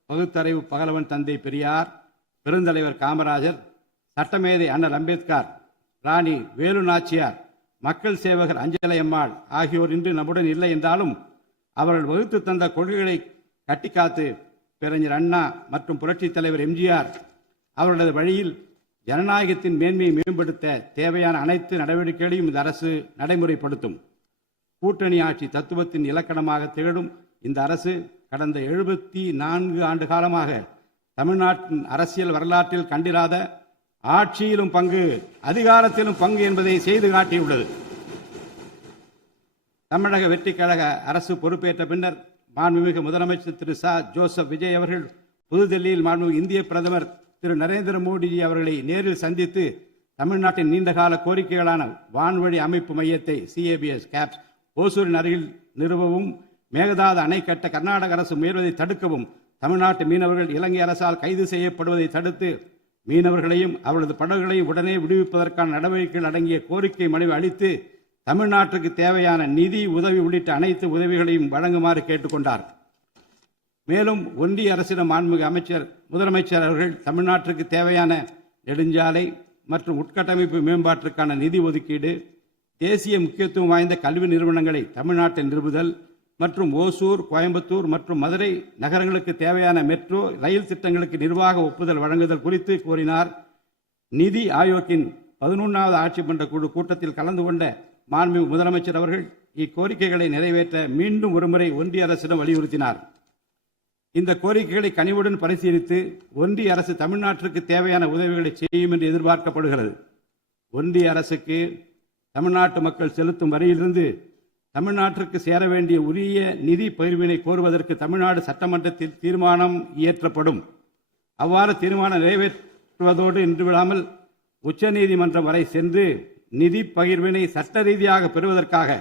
பகுத்தறிவு பகலவன் தந்தை பெரியார், பெருந்தலைவர் காமராஜர், சட்டமேதை அண்ணல் அம்பேத்கர், ராணி வேலு நாச்சியார், மக்கள் சேவகர் அஞ்சலை அம்மாள் ஆகியோர் இன்று நம்முடன் இல்லை என்றாலும் அவர்கள் வகுத்து தந்த கொள்கைகளை கட்டிக்காத்து பேரறிஞர் அண்ணா மற்றும் புரட்சித் தலைவர் எம்ஜிஆர் அவர்களது வழியில் ஜனநாயகத்தின் மேன்மையை மேம்படுத்த தேவையான அனைத்து நடவடிக்கைகளையும் இந்த அரசு நடைமுறைப்படுத்தும். கூட்டணி ஆட்சி தத்துவத்தின் இலக்கணமாக திகழும் இந்த அரசு கடந்த 74 ஆண்டு காலமாக தமிழ்நாட்டின் அரசியல் வரலாற்றில் கண்டிராத ஆட்சியிலும் பங்கு, அதிகாரத்திலும் பங்கு என்பதை செய்து காட்டியுள்ளது. தமிழக வெற்றி கழக அரசு பொறுப்பேற்ற பின்னர் மாண்புமிகு முதலமைச்சர் திரு ச. ஜோசப் விஜய் அவர்கள் புதுதில்லியில் மாண்புமிகு இந்திய பிரதமர் திரு நரேந்திர மோடிஜி அவர்களை நேரில் சந்தித்து தமிழ்நாட்டின் நீண்டகால கோரிக்கைகளான வான்வழி அமைப்பு மையத்தை CABS கேப்ஸ் ஓசூரின் அருகில் நிறுவவும், மேகதாது அணை கட்ட கர்நாடக அரசு முயல்வதை தடுக்கவும், தமிழ்நாட்டு மீனவர்கள் இலங்கை அரசால் கைது செய்யப்படுவதை தடுத்து மீனவர்களையும் அவரது படகுகளையும் உடனே விடுவிப்பதற்கான நடவடிக்கைகள் அடங்கிய கோரிக்கை மனுவை அளித்து தமிழ்நாட்டுக்கு தேவையான நிதி உதவி உள்ளிட்ட அனைத்து உதவிகளையும் வழங்குமாறு கேட்டுக்கொண்டார். மேலும் ஒன்றிய அரசிடம் மாண்புமிகு முதலமைச்சர் அவர்கள் தமிழ்நாட்டிற்கு தேவையான நெடுஞ்சாலை மற்றும் உட்கட்டமைப்பு மேம்பாட்டிற்கான நிதி ஒதுக்கீடு, தேசிய முக்கியத்துவம் வாய்ந்த கல்வி நிறுவனங்களை தமிழ்நாட்டில் நிறுவுதல் மற்றும் ஓசூர், கோயம்புத்தூர் மற்றும் மதுரை நகரங்களுக்கு தேவையான மெட்ரோ ரயில் திட்டங்களுக்கு நிர்வாக ஒப்புதல் வழங்குதல் குறித்து கோரினார். நிதி ஆயோக்கின் 11வது ஆட்சி மன்ற குழு கூட்டத்தில் கலந்து கொண்ட மாண்புமிகு முதலமைச்சர் அவர்கள் இக்கோரிக்கைகளை நிறைவேற்ற மீண்டும் ஒருமுறை ஒன்றிய அரசிடம் வலியுறுத்தினார். இந்த கோரிக்கைகளை கனிவுடன் பரிசீலித்து ஒன்றிய அரசு தமிழ்நாட்டிற்கு தேவையான உதவிகளை செய்யும் என்று எதிர்பார்க்கப்படுகிறது. ஒன்றிய அரசுக்கு தமிழ்நாட்டு மக்கள் செலுத்தும் வரியிலிருந்து தமிழ்நாட்டிற்கு சேர வேண்டிய உரிய நிதி பகிர்வினை கோருவதற்கு தமிழ்நாடு சட்டமன்றத்தில் தீர்மானம் இயற்றப்படும். அவ்வாறு தீர்மானம் நிறைவேற்றுவதோடு நின்றுவிடாமல் உச்சநீதிமன்றம் வரை சென்று நிதி பகிர்வினை சட்ட ரீதியாக பெறுவதற்காக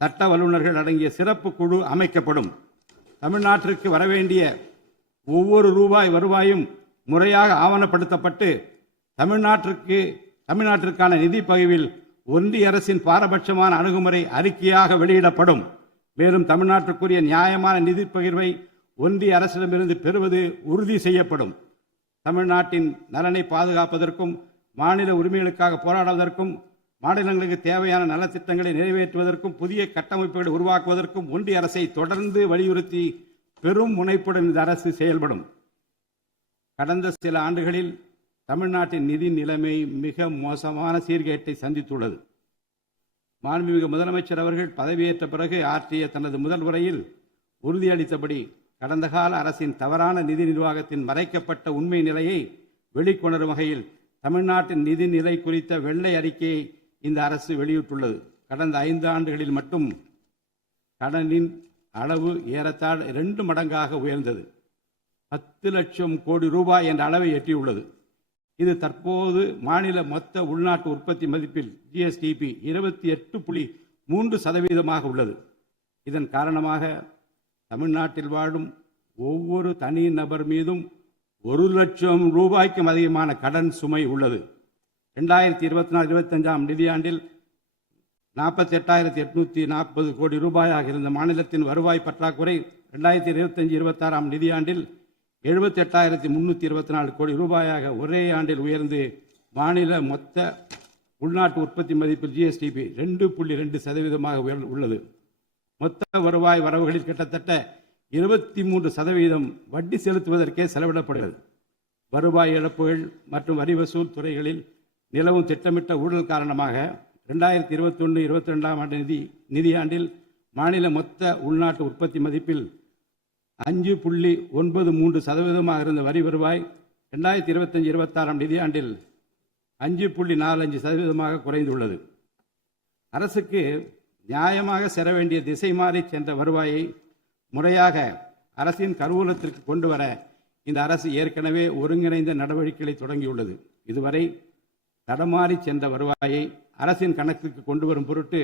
சட்ட வல்லுநர்கள் அடங்கிய சிறப்பு குழு அமைக்கப்படும். தமிழ்நாட்டிற்கு வரவேண்டிய ஒவ்வொரு ரூபாய் வருவாயும் முறையாக ஆவணப்படுத்தப்பட்டு தமிழ்நாட்டிற்கான நிதி பகிர்வில் ஒன்றிய அரசின் பாரபட்சமான அணுகுமுறை அறிக்கையாக வெளியிடப்படும். மேலும் தமிழ்நாட்டிற்குரிய நியாயமான நிதி பகிர்வை ஒன்றிய அரசிடமிருந்து பெறுவது உறுதி செய்யப்படும். தமிழ்நாட்டின் நலனை பாதுகாப்பதற்கும் மாநில உரிமைகளுக்காக போராடுவதற்கும் மாநிலங்களுக்கு தேவையான நலத்திட்டங்களை நிறைவேற்றுவதற்கும் புதிய கட்டமைப்புகளை உருவாக்குவதற்கும் ஒன்றிய அரசை தொடர்ந்து வலியுறுத்தி பெரும் முனைப்புடன் இந்த அரசு செயல்படும். கடந்த சில ஆண்டுகளில் தமிழ்நாட்டின் நிதி நிலைமை மிக மோசமான சீர்கேட்டை சந்தித்துள்ளது. மாண்புமிகு முதலமைச்சர் அவர்கள் பதவியேற்ற பிறகு ஆற்றிய தனது முதல் உரையில் உறுதியளித்தபடி கடந்த கால அரசின் தவறான நிதி நிர்வாகத்தின் மறைக்கப்பட்ட உண்மை நிலையை வெளிக்கொணரும் வகையில் தமிழ்நாட்டின் நிதி நிலை குறித்த வெள்ளை அறிக்கையை இந்த அரசு வெளியிட்டுள்ளது. கடந்த 5 ஆண்டுகளில் மட்டும் கடனின் அளவு ஏறத்தாழ 2 மடங்காக உயர்ந்தது. 10 லட்சம் கோடி ரூபாய் என்ற அளவை எட்டியுள்ளது. இது தற்போது மாநில மொத்த உள்நாட்டு உற்பத்தி மதிப்பில் ஜிஎஸ்டிபி 28.3% உள்ளது. இதன் காரணமாக தமிழ்நாட்டில் வாழும் ஒவ்வொரு தனி நபர் மீதும் 1 லட்சம் ரூபாய்க்கும் அதிகமான கடன் சுமை உள்ளது. 2024-25 நிதியாண்டில் 48,840 கோடி ரூபாயாக இருந்த மாநிலத்தின் வருவாய் பற்றாக்குறை 2025-26 நிதியாண்டில் 78,324 கோடி ரூபாயாக ஒரே ஆண்டில் உயர்ந்து மாநில மொத்த உள்நாட்டு உற்பத்தி மதிப்பில் ஜிஎஸ்டிபி 2.2% உள்ளது. மொத்த வருவாய் வரவுகளில் கிட்டத்தட்ட 23% வட்டி செலுத்துவதற்கே செலவிடப்படுகிறது. வருவாய் இழப்புகள் மற்றும் வரி வசூல் துறைகளில் நிலவும் திட்டமிட்ட ஊழல் காரணமாக 2021-22 நிதியாண்டில் மாநில மொத்த உள்நாட்டு உற்பத்தி மதிப்பில் 5.93% இருந்த வரி வருவாய் 2025-26 நிதியாண்டில் 5.45% குறைந்துள்ளது. அரசுக்கு நியாயமாக செல்ல வேண்டிய திசை மாறி சென்ற வருவாயை முறையாக அரசின் கருவூலத்திற்கு கொண்டு வர இந்த அரசு ஏற்கனவே ஒருங்கிணைந்த நடவடிக்கைகளை தொடங்கியுள்ளது. இதுவரை தடமாறி சென்ற வருவாயை அரசின் கணக்கிற்கு கொண்டு வரும் பொருட்டு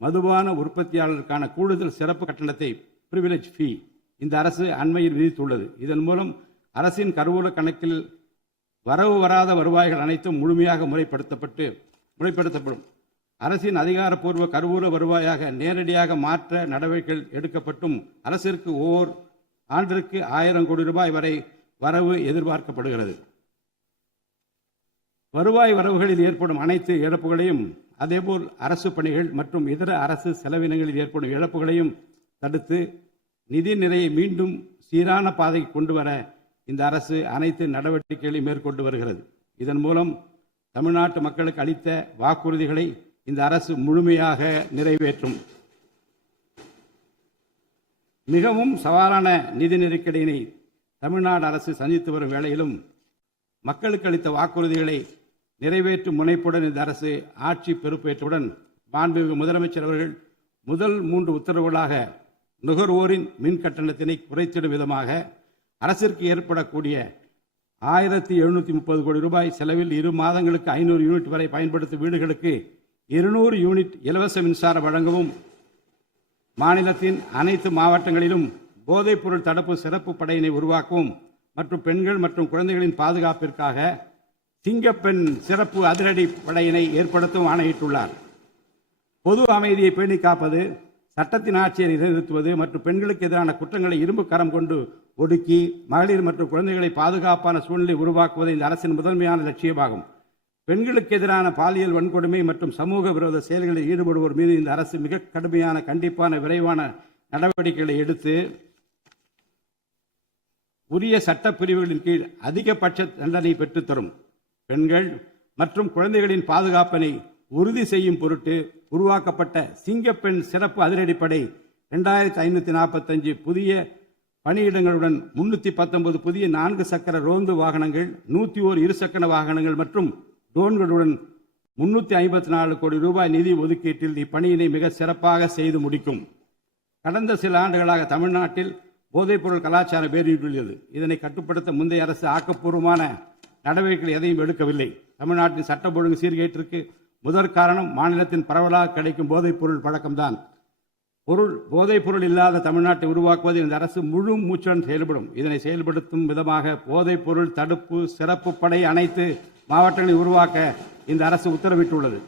மதுபான உற்பத்தியாளருக்கான கூடுதல் சிறப்பு கட்டணத்தை பிரிவிலேஜ் ஃபீ இந்த அரசு அண்மையில் விதித்துள்ளது. இதன் மூலம் அரசின் கருவூல கணக்கில் வரவு வராத வருவாய்கள் அனைத்தும் முழுமையாக முறைப்படுத்தப்படும். அரசின் அதிகாரப்பூர்வ கருவூல வருவாயாக நேரடியாக மாற்ற நடவடிக்கைகள் எடுக்கப்பட்டும் அரசிற்கு ஓர் ஆண்டிற்கு 1000 கோடி ரூபாய் வரை வரவு எதிர்பார்க்கப்படுகிறது. வருவாய் வரவுகளில் ஏற்படும் அனைத்து இழப்புகளையும் அதேபோல் அரசு பணிகள் மற்றும் இதர அரசு செலவினங்களில் ஏற்படும் இழப்புகளையும் தடுத்து நிதி நிலையை மீண்டும் சீரான பாதைக்கு கொண்டு வர இந்த அரசு அனைத்து நடவடிக்கைகளையும் மேற்கொண்டு வருகிறது. இதன் மூலம் தமிழ்நாட்டு மக்களுக்கு அளித்த வாக்குறுதிகளை இந்த அரசு முழுமையாக நிறைவேற்றும். மிகவும் சவாலான நிதி நெருக்கடியினை தமிழ்நாடு அரசு சந்தித்து வரும் வேளையிலும் மக்களுக்கு அளித்த வாக்குறுதிகளை நிறைவேற்றும் முனைப்புடன் இந்த அரசு ஆட்சி பொறுப்பேற்றவுடன் மாண்புமிகு முதலமைச்சர் அவர்கள் முதல் 3 உத்தரவுகளாக நுகர்வோரின் மின் கட்டணத்தினை குறைத்திடும் விதமாக அரசிற்கு ஏற்படக்கூடிய 1730 கோடி ரூபாய் செலவில் 2 மாதங்களுக்கு 500 யூனிட் வரை பயன்படுத்தும் வீடுகளுக்கு 200 யூனிட் இலவச மின்சாரம் வழங்கவும், மாநிலத்தின் அனைத்து மாவட்டங்களிலும் போதைப் பொருள் தடுப்பு சிறப்பு படையினை உருவாக்கவும் மற்றும் பெண்கள் மற்றும் குழந்தைகளின் பாதுகாப்பிற்காக சிங்கப்பெண் சிறப்பு அதிரடி படையினை ஏற்படுத்தவும் ஆணையிட்டுள்ளார். பொது அமைதியை பேணி காப்பது, சட்டத்தின் ஆட்சியை நிலைநிறுத்துவது மற்றும் பெண்களுக்கு எதிரான குற்றங்களை இரும்பு கரம் கொண்டு ஒடுக்கி மகளிர் மற்றும் குழந்தைகளை பாதுகாப்பான சூழ்நிலை உருவாக்குவது இந்த அரசின் முதன்மையான லட்சியமாகும். பெண்களுக்கு எதிரான பாலியல் வன்கொடுமை மற்றும் சமூக விரோத செயல்களில் ஈடுபடுவோர் மீது இந்த அரசு மிக கடுமையான கண்டிப்பான விரைவான நடவடிக்கைகளை எடுத்து உரிய சட்ட பிரிவுகளின் கீழ் அதிகபட்ச தண்டனை பெற்றுத்தரும். பெண்கள் மற்றும் குழந்தைகளின் பாதுகாப்பினை உறுதி செய்யும் பொருட்டு உருவாக்கப்பட்ட சிங்கப்பெண் சிறப்பு அதிரடிப்படை 2545 புதிய பணியிடங்களுடன் 319 புதிய 4 சக்கர ரோந்து வாகனங்கள், 101 இருசக்கர வாகனங்கள் மற்றும் ட்ரோன்களுடன் 354 கோடி ரூபாய் நிதி ஒதுக்கீட்டில் இப்பணியினை மிக சிறப்பாக செய்து முடிக்கும். கடந்த சில ஆண்டுகளாக தமிழ்நாட்டில் போதைப்பொருள் கலாச்சாரம் வேரூன்றியுள்ளது. இதனை கட்டுப்படுத்த முந்தைய அரசு ஆக்கப்பூர்வமான நடவடிக்கைகள் எதையும் எடுக்கவில்லை. தமிழ்நாட்டின் சட்டம் ஒழுங்கு சீர்கேட்டிற்கு முதற் காரணம் மாநிலத்தின் பரவலாக கிடைக்கும் போதைப்பொருள் பழக்கம்தான். போதைப்பொருள் இல்லாத தமிழ்நாட்டை உருவாக்குவது இந்த அரசு முழு மூச்சுடன் செயல்படும். இதனை செயல்படுத்தும் விதமாக போதைப்பொருள் தடுப்பு சிறப்பு படை அனைத்து மாவட்டங்களை உருவாக்க இந்த அரசு உத்தரவிட்டுள்ளது.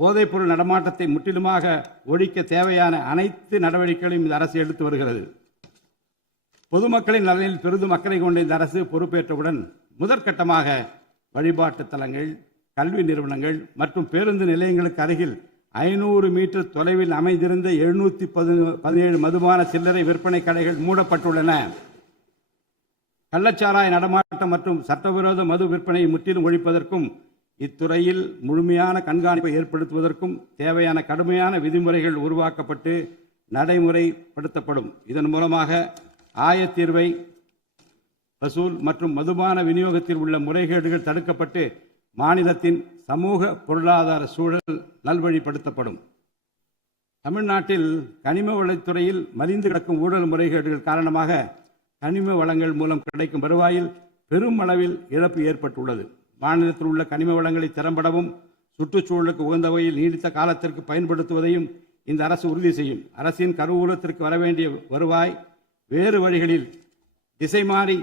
போதைப்பொருள் நடமாட்டத்தை முற்றிலுமாக ஒழிக்க தேவையான அனைத்து நடவடிக்கைகளையும் இந்த அரசு எடுத்து வருகிறது. பொதுமக்களின் நலனில் பெரிதும் அக்கறை கொண்ட இந்த அரசு பொறுப்பேற்றவுடன் முதற்கட்டமாக வழிபாட்டு தலங்கள், கல்வி நிறுவனங்கள் மற்றும் பேருந்து நிலையங்களுக்கு அருகில் 500 மீட்டர் தொலைவில் அமைந்திருந்த 717 மதுபான சில்லறை விற்பனை கடைகள் மூடப்பட்டுள்ளன. கள்ளச்சாராய நடமாட்டம் மற்றும் சட்டவிரோத மது விற்பனையை முற்றிலும் ஒழிப்பதற்கும் இத்துறையில் முழுமையான கண்காணிப்பை ஏற்படுத்துவதற்கும் தேவையான கடுமையான விதிமுறைகள் உருவாக்கப்பட்டு நடைமுறைப்படுத்தப்படும். இதன் மூலமாக ஆயத்தீர்வை வசூல் மற்றும் மதுபான விநியோகத்தில் உள்ள முறைகேடுகள் தடுக்கப்பட்டு மாநிலத்தின் சமூக பொருளாதார சூழல் நல்வழிப்படுத்தப்படும். தமிழ்நாட்டில் கனிம வளத்துறையில் மலிந்து கிடக்கும் ஊழல் முறைகேடுகள் காரணமாக கனிம வளங்கள் மூலம் கிடைக்கும் வருவாயில் பெரும் அளவில் இழப்பு ஏற்பட்டுள்ளது. மாநிலத்தில் உள்ள கனிம வளங்களை திறம்படவும் சுற்றுச்சூழலுக்கு உகந்த வகையில் நீடித்த காலத்திற்கு பயன்படுத்துவதையும் இந்த அரசு உறுதி செய்யும். அரசின் கருவூலத்திற்கு வரவேண்டிய வருவாய் வேறு வழிகளில் திசை மாறி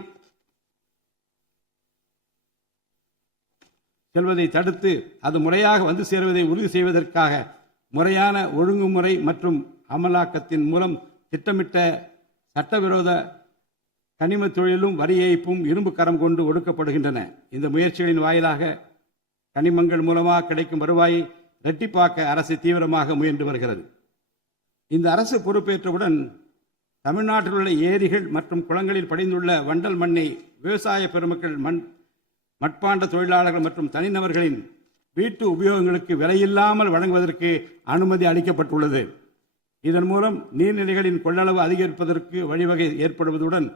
செல்வதை தடுத்து அது முறையாக வந்து சேருவதை உறுதி செய்வதற்காக முறையான ஒழுங்குமுறை மற்றும் அமலாக்கத்தின் மூலம் திட்டமிட்ட சட்டவிரோத கனிம தொழிலும் வரி ஏய்ப்பும் இரும்பு கரம் கொண்டு ஒடுக்கப்படுகின்றன. இந்த முயற்சிகளின் வாயிலாக கனிமங்கள் மூலமாக கிடைக்கும் வருவாயை இரட்டிப்பாக்க அரசு தீவிரமாக முயன்று வருகிறது. இந்த அரசு பொறுப்பேற்றவுடன் தமிழ்நாட்டில் உள்ள ஏரிகள் மற்றும் குளங்களில் படிந்துள்ள வண்டல் மண்ணை விவசாய பெருமக்கள், மட்பாண்ட தொழிலாளர்கள் மற்றும் தனிநபர்களின் வீட்டு உபயோகங்களுக்கு விலையில்லாமல் வழங்குவதற்கு அனுமதி அளிக்கப்பட்டுள்ளது. இதன் மூலம் நீர்நிலைகளின் கொள்ளளவு அதிகரிப்பதற்கு வழிவகை ஏற்படுவதுடன்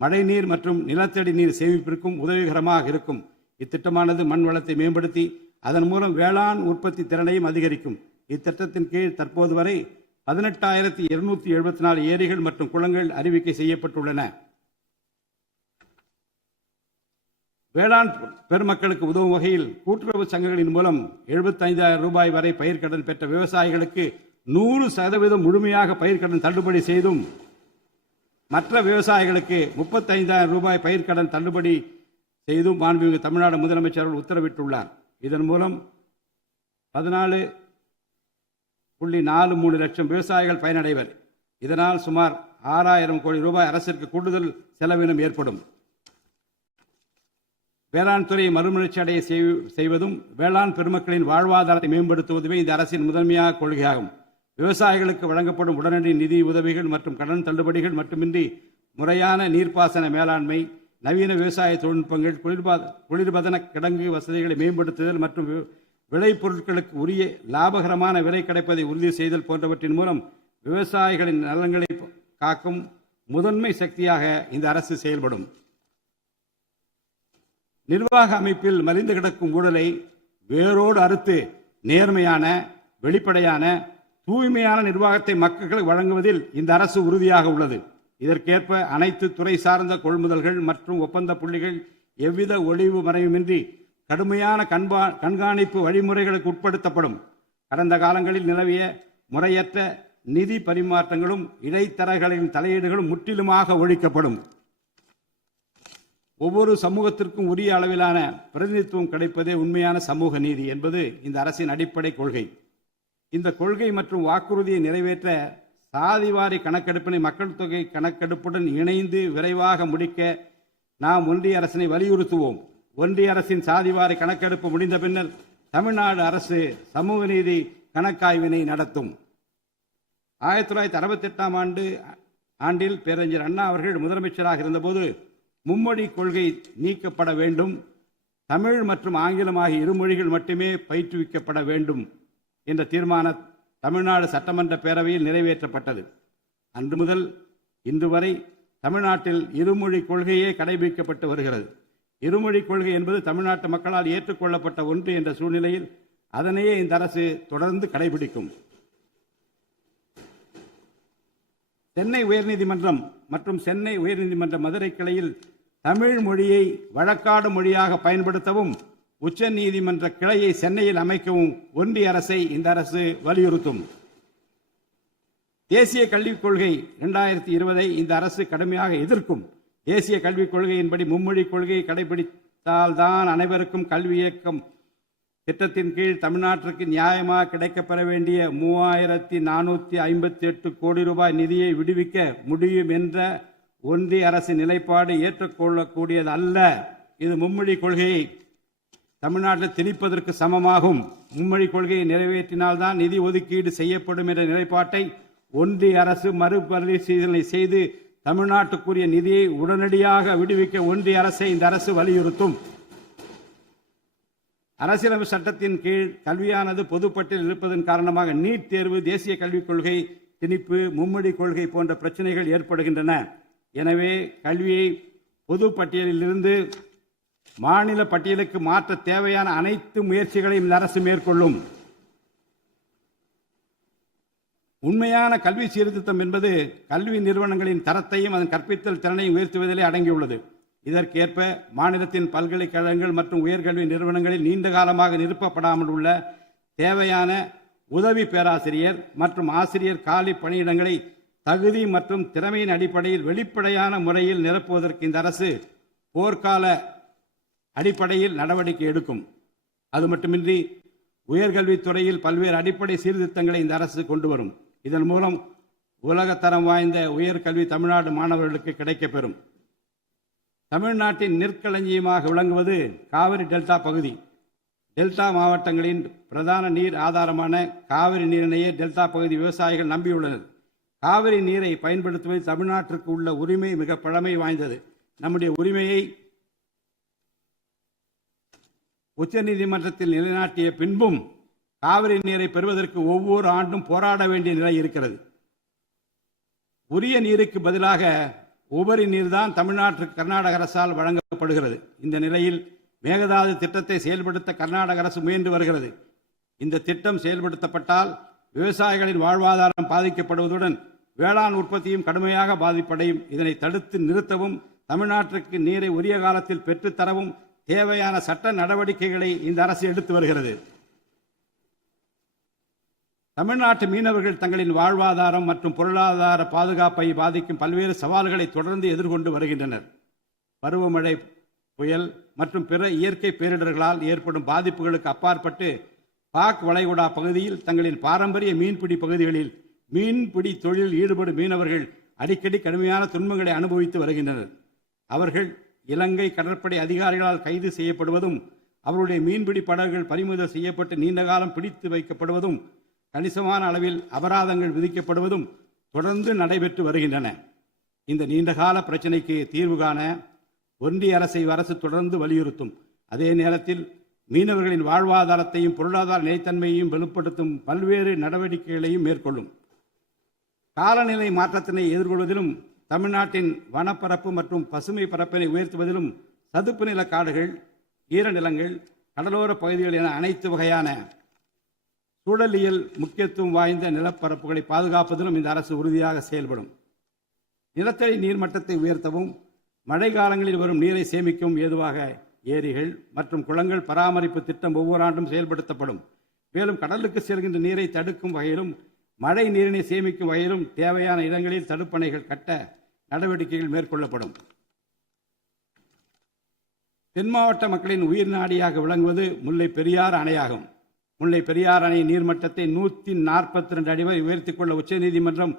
மழைநீர் மற்றும் நிலத்தடி நீர் சேமிப்பிற்கும் உதவிகரமாக இருக்கும். இத்திட்டமானது மண் வளத்தை மேம்படுத்தி அதன் மூலம் வேளாண் உற்பத்தி திறனையும் அதிகரிக்கும். இத்திட்டத்தின் கீழ் தற்போது வரை 18,274 ஏரிகள் மற்றும் குளங்கள் அறிவிக்கை செய்யப்பட்டுள்ளன. வேளாண் பெருமக்களுக்கு உதவும் வகையில் கூட்டுறவு சங்கங்களின் மூலம் 75,000 ரூபாய் வரை பயிர்க்கடன் பெற்ற விவசாயிகளுக்கு 100% முழுமையாக பயிர்க்கடன் தள்ளுபடி செய்தும், மற்ற விவசாயிகளுக்கு 35,000 ரூபாய் பயிர்க்கடன் தள்ளுபடி செய்தும் மாண்புமிகு தமிழ்நாடு முதலமைச்சர் உத்தரவிட்டுள்ளார். இதன் மூலம் 14.43 லட்சம் விவசாயிகள் பயனடைவர். இதனால் சுமார் 6,000 கோடி ரூபாய் அரசிற்கு கூடுதல் செலவினம் ஏற்படும். வேளாண் துறையை மறுமலர்ச்சி அடைய செய்வதும் வேளாண் பெருமக்களின் வாழ்வாதாரத்தை மேம்படுத்துவதுமே இந்த அரசின் முதன்மையாக கொள்கையாகும். விவசாயிகளுக்கு வழங்கப்படும் உடனடி நிதி உதவிகள் மற்றும் கடன் தள்ளுபடிகள் மட்டுமின்றி முறையான நீர்ப்பாசன மேலாண்மை, நவீன விவசாய தொழில்நுட்பங்கள், குளிர்பதன கிடங்கு வசதிகளை மேம்படுத்துதல் மற்றும் விளைபொருட்களுக்கு உரிய லாபகரமான விலை கிடைப்பதை உறுதி செய்தல் போன்றவற்றின் மூலம் விவசாயிகளின் நலன்களை காக்கும் முதன்மை சக்தியாக இந்த அரசு செயல்படும். நிர்வாக அமைப்பில் மலிந்து கிடக்கும் ஊழலை வேரோடு அறுத்து நேர்மையான, வெளிப்படையான, தூய்மையான நிர்வாகத்தை மக்களுக்கு வழங்குவதில் இந்த அரசு உறுதியாக உள்ளது. இதற்கேற்ப அனைத்து துறை சார்ந்த கொள்முதல்கள் மற்றும் ஒப்பந்த புள்ளிகள் எவ்வித ஒளிவு மறைவுமின்றி கடுமையான கண்காணிப்பு வழிமுறைகளுக்கு உட்படுத்தப்படும். கடந்த காலங்களில் நிலவிய முறையற்ற நிதி பரிமாற்றங்களும் இடைத்தரகர்களின் தலையீடுகளும் முற்றிலுமாக ஒழிக்கப்படும். ஒவ்வொரு சமூகத்திற்கும் உரிய அளவிலான பிரதிநிதித்துவம் கிடைப்பதே உண்மையான சமூக நீதி என்பது இந்த அரசின் அடிப்படை கொள்கை. இந்த கொள்கை மற்றும் வாக்குறுதியை நிறைவேற்ற சாதிவாரி கணக்கெடுப்பினை மக்கள் தொகை கணக்கெடுப்புடன் இணைந்து விரைவாக முடிக்க நாம் ஒன்றிய அரசினை வலியுறுத்துவோம். ஒன்றிய அரசின் சாதிவாரி கணக்கெடுப்பு முடிந்த பின்னர் தமிழ்நாடு அரசு சமூக நீதி கணக்காய்வினை நடத்தும். 1968 ஆண்டில் பேரறிஞர் அண்ணா அவர்கள் முதலமைச்சராக இருந்தபோது மும்மொழி கொள்கை நீக்கப்பட வேண்டும், தமிழ் மற்றும் ஆங்கிலம் ஆகிய இருமொழிகள் மட்டுமே பயிற்றுவிக்கப்பட வேண்டும் என்ற தீர்மானம் தமிழ்நாடு சட்டமன்ற பேரவையில் நிறைவேற்றப்பட்டது. அன்று முதல் இன்று வரை தமிழ்நாட்டில் இருமொழி கொள்கையே கடைபிடிக்கப்பட்டு வருகிறது. இருமொழி கொள்கை என்பது தமிழ்நாட்டு மக்களால் ஏற்றுக்கொள்ளப்பட்ட ஒன்று என்ற சூழ்நிலையில் அதனையே இந்த அரசு தொடர்ந்து கடைபிடிக்கும். சென்னை உயர்நீதிமன்றம் மற்றும் சென்னை உயர்நீதிமன்ற மதுரை கிளையில் தமிழ் மொழியை வழக்காடு மொழியாக பயன்படுத்தவும் உச்ச நீதிமன்ற கிளையை சென்னையில் அமைக்கவும் ஒன்றிய அரசை இந்த அரசு வலியுறுத்தும். தேசிய கல்விக் கொள்கை 2020 இந்த அரசு கடுமையாக எதிர்க்கும். தேசிய கல்விக் கொள்கையின்படி மும்மொழி கொள்கையை கடைபிடித்தால்தான் அனைவருக்கும் கல்வி இயக்கம் திட்டத்தின் கீழ் தமிழ்நாட்டிற்கு நியாயமாக கிடைக்கப்பெற வேண்டிய 3458 கோடி ரூபாய் நிதியை விடுவிக்க முடியும் என்ற ஒன்றிய அரசின் நிலைப்பாடு ஏற்றுக்கொள்ளக்கூடியது அல்ல. இது மும்மொழி கொள்கையை தமிழ்நாட்டில் திணிப்பதற்கு சமமாகும். மும்மொழி கொள்கையை நிறைவேற்றினால்தான் நிதி ஒதுக்கீடு செய்யப்படும் என்ற நிலைப்பாட்டை ஒன்றிய அரசு மறுபரிசீலனை செய்து தமிழ்நாட்டுக்குரிய நிதியை உடனடியாக விடுவிக்க ஒன்றிய அரசை இந்த அரசு வலியுறுத்தும். அரசியலமைப்பு சட்டத்தின் கீழ் கல்வியானது பொதுப்பட்டியலில் இருப்பதன் காரணமாக நீட் தேர்வு, தேசிய கல்விக் கொள்கை திணிப்பு, மும்மொழி கொள்கை போன்ற பிரச்சனைகள் ஏற்படுகின்றன. எனவே கல்வியை பொது பட்டியலில் இருந்து மாநில பட்டியலுக்கு மாற்ற தேவையான அனைத்து முயற்சிகளையும் இந்த அரசு மேற்கொள்ளும். உண்மையான கல்வி சீர்திருத்தம் என்பது கல்வி நிறுவனங்களின் தரத்தையும் அதன் கற்பித்தல் திறனையும் உயர்த்துவதிலே அடங்கியுள்ளது. இதற்கேற்ப மாநிலத்தின் பல்கலைக்கழகங்கள் மற்றும் உயர்கல்வி நிறுவனங்களில் நீண்ட காலமாக நிரப்பப்படாமல் உள்ள தேவையான உதவி பேராசிரியர் மற்றும் ஆசிரியர் காலி பணியிடங்களை தகுதி மற்றும் திறமையின் அடிப்படையில் வெளிப்படையான முறையில் நிரப்புவதற்கு இந்த அரசு போர்க்கால அடிப்படையில் நடவடிக்கை எடுக்கும். அது மட்டுமின்றி உயர்கல்வித்துறையில் பல்வேறு அடிப்படை சீர்திருத்தங்களை இந்த அரசு கொண்டு வரும். இதன் மூலம் உலகத்தரம் வாய்ந்த உயர்கல்வி தமிழ்நாடு மாணவர்களுக்கு கிடைக்கப்பெறும். தமிழ்நாட்டின் நெற்களஞ்சியமாக விளங்குவது காவிரி டெல்டா பகுதி. டெல்டா மாவட்டங்களின் பிரதான நீர் ஆதாரமான காவிரி நீரினையே டெல்டா பகுதி விவசாயிகள் நம்பியுள்ளனர். காவிரி நீரை பயன்படுத்துவதில் தமிழ்நாட்டிற்கு உள்ள உரிமை மிக பழமை வாய்ந்தது. நம்முடைய உரிமையை உச்சநீதிமன்றத்தில் நிலைநாட்டிய பின்பும் காவிரி நீரை பெறுவதற்கு ஒவ்வொரு ஆண்டும் போராட வேண்டிய நிலை இருக்கிறது. உரிய நீருக்கு பதிலாக உபரி நீர்தான் தமிழ்நாட்டிற்கு கர்நாடக அரசால் வழங்கப்படுகிறது. இந்த நிலையில் மேகதாது திட்டத்தை செயல்படுத்த கர்நாடக அரசு முயன்று வருகிறது. இந்த திட்டம் செயல்படுத்தப்பட்டால் விவசாயிகளின் வாழ்வாதாரம் பாதிக்கப்படுவதுடன் வேளாண் உற்பத்தியும் கடுமையாக பாதிப்படையும். இதனை தடுத்து நிறுத்தவும் தமிழ்நாட்டிற்கு நீரை உரிய காலத்தில் பெற்றுத்தரவும் தேவையான சட்ட நடவடிக்கைகளை இந்த அரசு எடுத்து வருகிறது. தமிழ்நாட்டு மீனவர்கள் தங்களின் வாழ்வாதாரம் மற்றும் பொருளாதார பாதுகாப்பை பாதிக்கும் பல்வேறு சவால்களை தொடர்ந்து எதிர்கொண்டு வருகின்றனர். பருவமழை, புயல் மற்றும் பிற இயற்கை பேரிடர்களால் ஏற்படும் பாதிப்புகளுக்கு அப்பாற்பட்டு பாக் வளைகுடா பகுதியில் தங்களின் பாரம்பரிய மீன்பிடி பகுதிகளில் மீன்பிடி தொழிலில் ஈடுபடும் மீனவர்கள் அடிக்கடி கடுமையான துன்பங்களை அனுபவித்து வருகின்றனர். அவர்கள் இலங்கை கடற்படை அதிகாரிகளால் கைது செய்யப்படுவதும் அவருடைய மீன்பிடி படகுகள் பறிமுதல் செய்யப்பட்டு நீண்ட காலம் பிடித்து வைக்கப்படுவதும் கணிசமான அளவில் அபராதங்கள் விதிக்கப்படுவதும் தொடர்ந்து நடைபெற்று வருகின்றன. இந்த நீண்டகால பிரச்சினைக்கு தீர்வு காண ஒன்றிய அரசு தொடர்ந்து வலியுறுத்தும். அதே நேரத்தில் மீனவர்களின் வாழ்வாதாரத்தையும் பொருளாதார நிலைத்தன்மையையும் வலுப்படுத்தும் பல்வேறு நடவடிக்கைகளையும் மேற்கொள்ளும். காலநிலை மாற்றத்தினை எதிர்கொள்வதிலும் தமிழ்நாட்டின் வனப்பரப்பு மற்றும் பசுமை பரப்பினை உயர்த்துவதிலும் சதுப்பு நில காடுகள், ஈரநிலங்கள், கடலோர பகுதிகள் என அனைத்து வகையான சூழலியல் முக்கியத்துவம் வாய்ந்த நிலப்பரப்புகளை பாதுகாப்பதிலும் இந்த அரசு உறுதியாக செயல்படும். நிலத்தடி நீர்மட்டத்தை உயர்த்தவும் மழை காலங்களில் வரும் நீரை சேமிக்கவும் ஏதுவாக ஏரிகள் மற்றும் குளங்கள் பராமரிப்பு திட்டம் ஒவ்வொரு ஆண்டும் செயல்படுத்தப்படும். மேலும் கடலுக்கு செல்கின்ற நீரை தடுக்கும் வகையிலும் மழை நீரினை சேமிக்கும் வகையிலும் தேவையான இடங்களில் தடுப்பணைகள் கட்ட நடவடிக்கைகள் மேற்கொள்ளப்படும். தென் மாவட்ட மக்களின் உயிர் நாடியாக விளங்குவது முல்லை பெரியாறு அணையாகும். முல்லை பெரியாறு அணை நீர்மட்டத்தை 142 அடி வரை உயர்த்திக் கொள்ள உச்சநீதிமன்றம்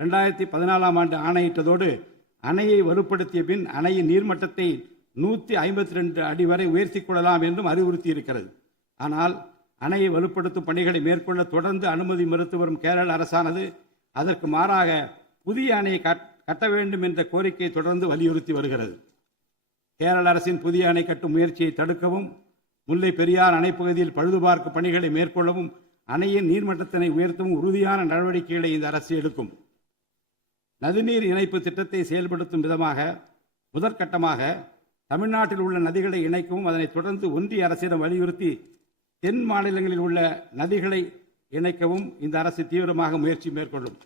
2014 ஆண்டு ஆணையிட்டதோடு அணையை வலுப்படுத்திய பின் அணையின் நீர்மட்டத்தை 152 அடி வரை உயர்த்திக் கொள்ளலாம் என்றும் அறிவுறுத்தி இருக்கிறது. ஆனால் அணையை வலுப்படுத்தும் பணிகளை மேற்கொள்ள தொடர்ந்து அனுமதி மறுத்து வரும் கேரள அரசானது அதற்கு மாறாக புதிய அணையை கட்ட வேண்டும் என்ற கோரிக்கையை தொடர்ந்து வலியுறுத்தி வருகிறது. கேரள அரசின் புதிய அணை கட்டும் முயற்சியை தடுக்கவும், முல்லை பெரியார் அணைப்பகுதியில் பழுதுபார்க்கும் பணிகளை மேற்கொள்ளவும், அணையின் நீர்மட்டத்தினை உயர்த்தவும் உறுதியான நடவடிக்கைகளை இந்த அரசு எடுக்கும். நதிநீர் இணைப்பு திட்டத்தை செயல்படுத்தும் விதமாக முதற்கட்டமாக தமிழ்நாட்டில் உள்ள நதிகளை இணைக்கவும், அதனைத் தொடர்ந்து ஒன்றிய அரசிடம் வலியுறுத்தி தென் மாநிலங்களில் உள்ள நதிகளை இணைக்கவும் இந்த அரசு தீவிரமாக முயற்சி மேற்கொள்ளும்.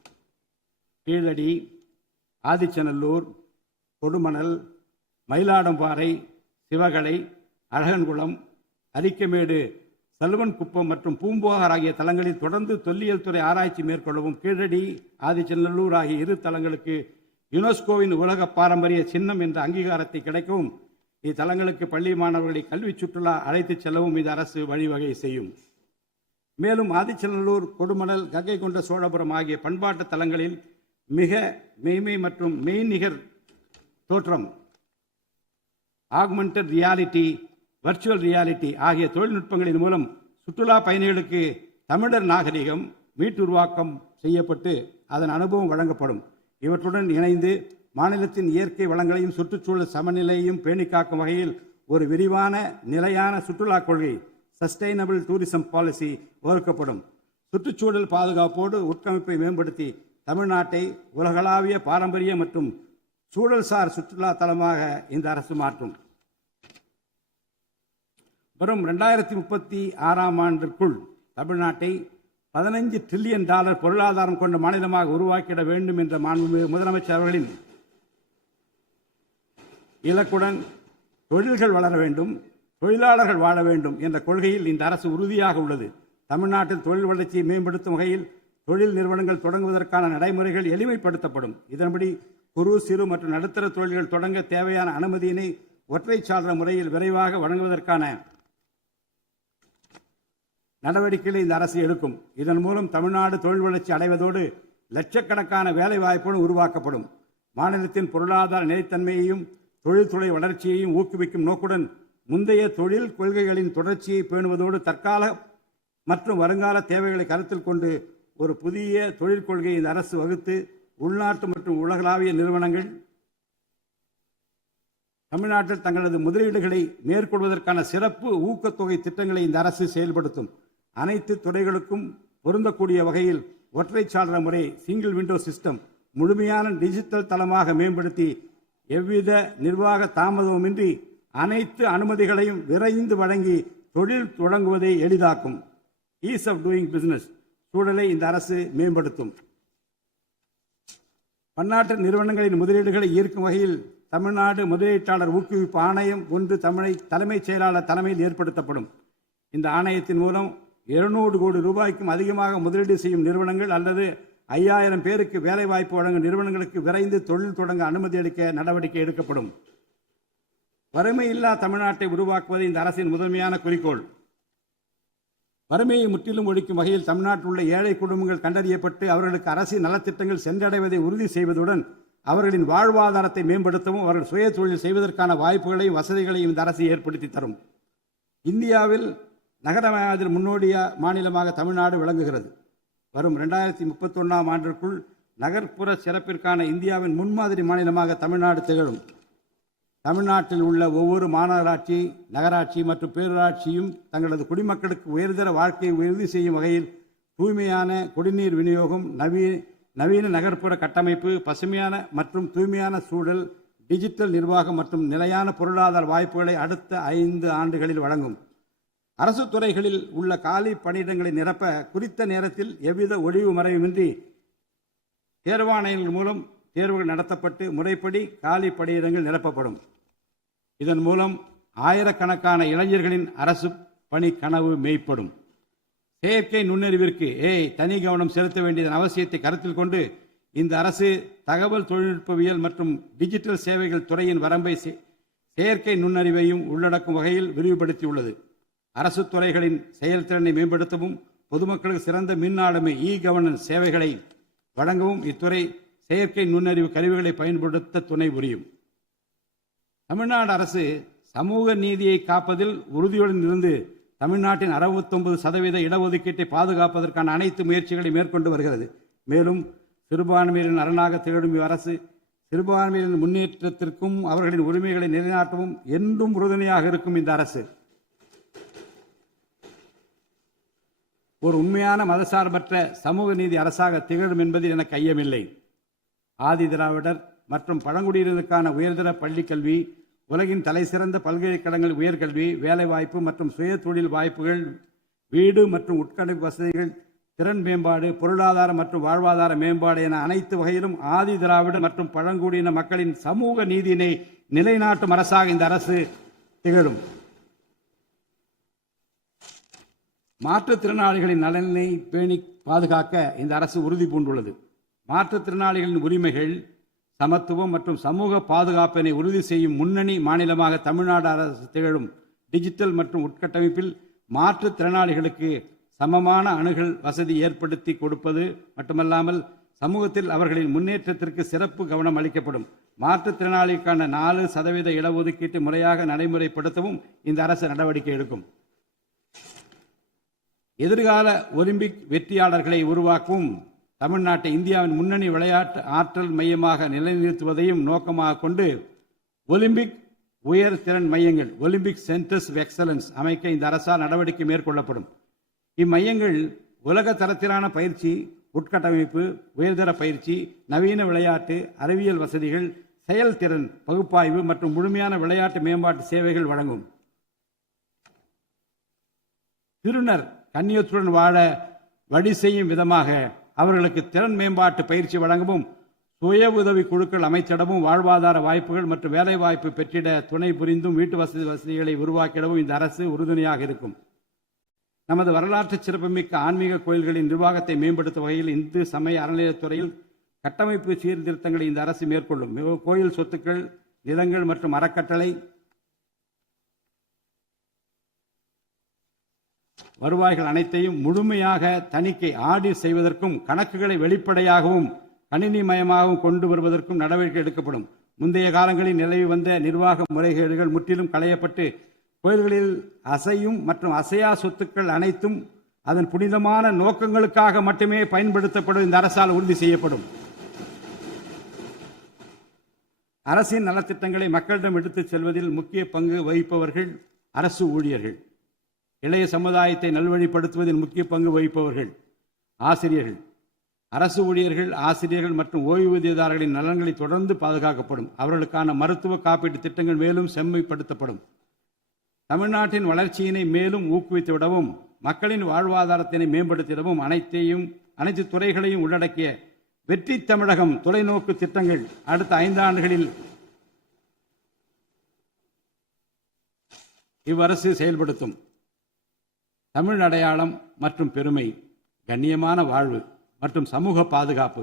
கீழடி, ஆதிச்சநல்லூர், கொடுமணல், மயிலாடும்பாறை, சிவகலை, அழகன்குளம், அரிக்கமேடு, சல்வன்குப்பம் மற்றும் பூம்புகார் ஆகிய தலங்களில் தொடர்ந்து தொல்லியல் துறை ஆராய்ச்சி மேற்கொள்ளவும், கீழடி, ஆதிச்சநல்லூர் ஆகிய இரு தலங்களுக்கு யுனெஸ்கோவின் உலக பாரம்பரிய சின்னம் என்ற அங்கீகாரத்தை கிடைக்கவும், இத்தலங்களுக்கு பள்ளி மாணவர்களை கல்வி சுற்றுலா அழைத்துச் செல்லவும் இந்த அரசு வழிவகை செய்யும். மேலும் ஆதிச்சநல்லூர், கொடுமணல், கங்கை கொண்ட சோழபுரம் ஆகிய பண்பாட்டு தலங்களில் மிக மெய்மை மற்றும் மெய்நிகர் தோற்றம், ஆக்மெண்டட் ரியாலிட்டி, வர்ச்சுவல் ரியாலிட்டி ஆகிய தொழில்நுட்பங்களின் மூலம் சுற்றுலா பயணிகளுக்கு தமிழர் நாகரிகம் மீட்டுருவாக்கம் செய்யப்பட்டு அதன் அனுபவம் வழங்கப்படும். இவற்றுடன் இணைந்து மாநிலத்தின் இயற்கை வளங்களையும் சுற்றுச்சூழல் சமநிலையையும் பேணிக்காக்கும் வகையில் ஒரு விரிவான நிலையான சுற்றுலா கொள்கை, சஸ்டைனபிள் டூரிசம் பாலிசி வகுக்கப்படும். சுற்றுச்சூழல் பாதுகாப்போடு உட்கமைப்பை மேம்படுத்தி தமிழ்நாட்டை உலகளாவிய பாரம்பரிய மற்றும் சூழல்சார் சுற்றுலா தலமாக இந்த அரசு மாற்றும். வரும் 2036ஆம் ஆண்டிற்குள் தமிழ்நாட்டை $15 டிரில்லியன் பொருளாதாரம் கொண்ட மாநிலமாக உருவாக்கிட வேண்டும் என்ற முதலமைச்சர் அவர்களின் இலக்குடன் தொழில்கள் வளர வேண்டும், தொழிலாளர்கள் வாழ வேண்டும் என்ற கொள்கையில் இந்த அரசு உறுதியாக உள்ளது. தமிழ்நாட்டில் தொழில் வளர்ச்சியை மேம்படுத்தும் வகையில் தொழில் நிறுவனங்கள் தொடங்குவதற்கான நடைமுறைகள் எளிமைப்படுத்தப்படும். இதன்படி குறு, சிறு மற்றும் நடுத்தர தொழில்கள் தொடங்க தேவையான அனுமதியினை ஒற்றைச்சாளர முறையில் விரைவாக வழங்குவதற்கான நடவடிக்கைகளை இந்த அரசு எடுக்கும். இதன் மூலம் தமிழ்நாடு தொழில் வளர்ச்சி அடைவதோடு லட்சக்கணக்கான வேலை வாய்ப்புகள் உருவாக்கப்படும். மாநிலத்தின் பொருளாதார நிலைத்தன்மையையும் தொழில்துறை வளர்ச்சியையும் ஊக்குவிக்கும் நோக்குடன் முந்தைய தொழில் கொள்கைகளின் தொடர்ச்சியை பேணுவதோடு தற்கால மற்றும் வருங்கால தேவைகளை கருத்தில் கொண்டு ஒரு புதிய தொழில் கொள்கையை இந்த அரசு வகுத்து உள்நாட்டு மற்றும் உலகளாவிய நிறுவனங்கள் தமிழ்நாட்டில் தங்களது முதலீடுகளை மேற்கொள்வதற்கான சிறப்பு ஊக்கத்தொகை திட்டங்களை இந்த அரசு செயல்படுத்தும். அனைத்து துறைகளுக்கும் பொருந்தக்கூடிய வகையில் ஒற்றைச்சாளர முறை, சிங்கிள் விண்டோ சிஸ்டம் முழுமையான டிஜிட்டல் தளமாக மேம்படுத்தி எவ்வித நிர்வாக தாமதமின்றி அனைத்து அனுமதிகளையும் விரைந்து வழங்கி தொழில் தொடங்குவதை எளிதாக்கும். ஈஸ் ஆஃப் டூயிங் பிசினஸ் சூழலை இந்த அரசு மேம்படுத்தும். பன்னாட்டு நிறுவனங்களின் முதலீடுகளை ஈர்க்கும் வகையில் தமிழ்நாடு முதலீட்டாளர் ஊக்குவிப்பு ஆணையம் ஒன்று தலைமைச் செயலாளர் தலைமையில் ஏற்படுத்தப்படும். இந்த ஆணையத்தின் மூலம் 200 கோடி ரூபாய்க்கும் அதிகமாக முதலீடு செய்யும் நிறுவனங்கள் அல்லது 5000 பேருக்கு வேலைவாய்ப்பு வழங்கும் நிறுவனங்களுக்கு விரைந்து தொழில் தொடங்க அனுமதி அளிக்க நடவடிக்கை எடுக்கப்படும். வறுமையில்லா தமிழ்நாட்டை உருவாக்குவது இந்த அரசின் முதன்மையான குறிக்கோள். வறுமையை முற்றிலும் ஒழிக்கும் வகையில் தமிழ்நாட்டில் உள்ள ஏழை குடும்பங்கள் கண்டறியப்பட்டு அவர்களுக்கு அரசின் நலத்திட்டங்கள் சென்றடைவதை உறுதி செய்வதுடன் அவர்களின் வாழ்வாதாரத்தை மேம்படுத்தவும் அவர்கள் சுய தொழில் செய்வதற்கான வாய்ப்புகளையும் வசதிகளையும் இந்த அரசு ஏற்படுத்தி தரும். இந்தியாவில் நகரமயமாதல் முன்னோடிய மாநிலமாக தமிழ்நாடு விளங்குகிறது. வரும் 2031ஆம் ஆண்டிற்குள் நகர்ப்புற சிறப்பிற்கான இந்தியாவின் முன்மாதிரி மாநிலமாக தமிழ்நாடு திகழும். தமிழ்நாட்டில் உள்ள ஒவ்வொரு மாநகராட்சி, நகராட்சி மற்றும் பேரூராட்சியும் தங்களது குடிமக்களுக்கு உயர்தர வாழ்க்கையை உறுதி செய்யும் வகையில் தூய்மையான குடிநீர் விநியோகம், நவீன நகர்ப்புற கட்டமைப்பு, பசுமையான மற்றும் தூய்மையான சூழல், டிஜிட்டல் நிர்வாகம் மற்றும் நிலையான பொருளாதார வாய்ப்புகளை அடுத்த 5 ஆண்டுகளில் வழங்கும். அரசு துறைகளில் உள்ள காலி பணியிடங்களை நிரப்ப குறித்த நேரத்தில் எவ்வித ஒளிவு மறைவுமின்றி தேர்வாணையங்கள் மூலம் தேர்வுகள் நடத்தப்பட்டு முறைப்படி காலி பணியிடங்கள் நிரப்பப்படும். இதன் மூலம் ஆயிரக்கணக்கான இளைஞர்களின் அரசு பணி கனவு மெய்ப்படும். செயற்கை நுண்ணறிவிற்கு தனி கவனம் செலுத்த வேண்டியதன் அவசியத்தை கருத்தில் கொண்டு இந்த அரசு தகவல் தொழில்நுட்பவியல் மற்றும் டிஜிட்டல் சேவைகள் துறையின் வரம்பை செயற்கை நுண்ணறிவையும் உள்ளடக்கும் வகையில் விரிவுபடுத்தியுள்ளது. அரசு துறைகளின் செயல்திறனை மேம்படுத்தவும் பொதுமக்களுக்கு சிறந்த மின் ஆளுமை கவர்னன்ஸ் சேவைகளை வழங்கவும் இத்துறை செயற்கை நுண்ணறிவு கருவிகளை பயன்படுத்த துணை புரியும். தமிழ்நாடு அரசு சமூக நீதியை காப்பதில் உறுதியுடன் இருந்து தமிழ்நாட்டின் 69% இடஒதுக்கீட்டை பாதுகாப்பதற்கான அனைத்து முயற்சிகளை மேற்கொண்டு வருகிறது. மேலும் சிறுபான்மையினரின் அரணாக திகழும் அரசு சிறுபான்மையினரின் முன்னேற்றத்திற்கும் அவர்களின் உரிமைகளை நிலைநாட்டவும் என்றும் உறுதுணையாக இருக்கும் இந்த அரசு ஒரு உண்மையான மதசார்பற்ற சமூக நீதி அரசாக திகழும் என்பதில் எனக்கு ஐயமில்லை. ஆதி திராவிடர் மற்றும் பழங்குடியினருக்கான உயர்தர பள்ளிக்கல்வி, உலகின் தலைசிறந்த பல்கலைக்கழகங்கள் உயர்கல்வி, வேலைவாய்ப்பு மற்றும் சுய தொழில் வாய்ப்புகள், வீடு மற்றும் உட்கட்டமைப்பு வசதிகள், திறன் மேம்பாடு, பொருளாதார மற்றும் வாழ்வாதார மேம்பாடு என அனைத்து வகையிலும் ஆதி திராவிடர் மற்றும் பழங்குடியின மக்களின் சமூக நீதியினை நிலைநாட்டும் அரசாக இந்த அரசு திகழும். மாற்றுத்திறனாளிகளின் நலனை பேணி பாதுகாக்க இந்த அரசு உறுதி பூண்டுள்ளது. மாற்றுத்திறனாளிகளின் உரிமைகள், சமத்துவம் மற்றும் சமூக பாதுகாப்பினை உறுதி செய்யும் முன்னணி மாநிலமாக தமிழ்நாடு அரசு திகழும். டிஜிட்டல் மற்றும் உட்கட்டமைப்பில் மாற்றுத்திறனாளிகளுக்கு சமமான அணுகல் வசதி ஏற்படுத்தி கொடுப்பது மட்டுமல்லாமல் சமூகத்தில் அவர்களின் முன்னேற்றத்திற்கு சிறப்பு கவனம் அளிக்கப்படும். மாற்றுத்திறனாளிக்கான 4% இடஒதுக்கீட்டு முறையாக நடைமுறைப்படுத்தவும் இந்த அரசு நடவடிக்கை எடுக்கும். எதிர்கால ஒலிம்பிக் வெற்றியாளர்களை உருவாக்கவும் தமிழ்நாட்டை இந்தியாவின் முன்னணி விளையாட்டு ஆற்றல் மையமாக நிலைநிறுத்துவதையும் நோக்கமாக கொண்டு ஒலிம்பிக் உயர் திறன் மையங்கள், ஒலிம்பிக் சென்டர்ஸ் ஆஃப் எக்ஸலன்ஸ் அமைக்க இந்த அரசால் நடவடிக்கை மேற்கொள்ளப்படும். இம்மையங்கள் உலக தரத்திலான பயிற்சி, உட்கட்டமைப்பு, உயர்தர பயிற்சி, நவீன விளையாட்டு, அறிவியல் வசதிகள், செயல்திறன் பகுப்பாய்வு மற்றும் முழுமையான விளையாட்டு மேம்பாட்டு சேவைகள் வழங்கும். திருநர் கண்ணியத்துடன் வாழ வழி செய்யும் விதமாக அவர்களுக்கு திறன் மேம்பாட்டு பயிற்சி வழங்கவும், சுய உதவி குழுக்கள் அமைத்திடவும், வாழ்வாதார வாய்ப்புகள் மற்றும் வேலை வாய்ப்பு பெற்றிட துணை புரிந்தும் வீட்டு வசதிகளை உருவாக்கிடவும் இந்த அரசு உறுதுணையாக இருக்கும். நமது வரலாற்று சிறப்புமிக்க ஆன்மீக கோயில்களின் நிர்வாகத்தை மேம்படுத்தும் வகையில் இந்து சமய அறநிலையத்துறையில் கட்டமைப்பு சீர்திருத்தங்களை இந்த அரசு மேற்கொள்ளும். கோயில் சொத்துக்கள், நிலங்கள் மற்றும் அறக்கட்டளை வருவாய்கள் அனைத்தையும் முழுமையாக தணிக்கை ஆடிட் செய்வதற்கும் கணக்குகளை வெளிப்படையாகவும் கணினிமயமாகவும் கொண்டு வருவதற்கும் நடவடிக்கை எடுக்கப்படும். முந்தைய காலங்களில் நிலவி வந்த நிர்வாக முறைகேடுகள் முற்றிலும் களையப்பட்டு கோயில்களில் அசையும் மற்றும் அசையா சொத்துக்கள் அனைத்தும் அதன் புனிதமான நோக்கங்களுக்காக மட்டுமே பயன்படுத்தப்படும் இந்த அரசால் உறுதி செய்யப்படும். அரசின் நலத்திட்டங்களை மக்களிடம் எடுத்துச் செல்வதில் முக்கிய பங்கு வகிப்பவர்கள் அரசு ஊழியர்கள். இளைய சமுதாயத்தை நல்வழிப்படுத்துவதில் முக்கிய பங்கு வகிப்பவர்கள் ஆசிரியர்கள். அரசு ஊழியர்கள், ஆசிரியர்கள் மற்றும் ஓய்வூதியதாரர்களின் நலன்களை தொடர்ந்து பாதுகாக்கப்படும். அவர்களுக்கான மருத்துவ காப்பீட்டு திட்டங்கள் மேலும் செம்மைப்படுத்தப்படும். தமிழ்நாட்டின் வளர்ச்சியினை மேலும் ஊக்குவித்துவிடவும், மக்களின் வாழ்வாதாரத்தினை மேம்படுத்திடவும் அனைத்து துறைகளையும் உள்ளடக்கிய வெற்றி தமிழகம் தொலைநோக்கு திட்டங்கள் அடுத்த 5 ஆண்டுகளில் இவ்வரசு செயல்படுத்தும். தமிழ் அடையாளம் மற்றும் பெருமை, கண்ணியமான வாழ்வு மற்றும் சமூக பாதுகாப்பு,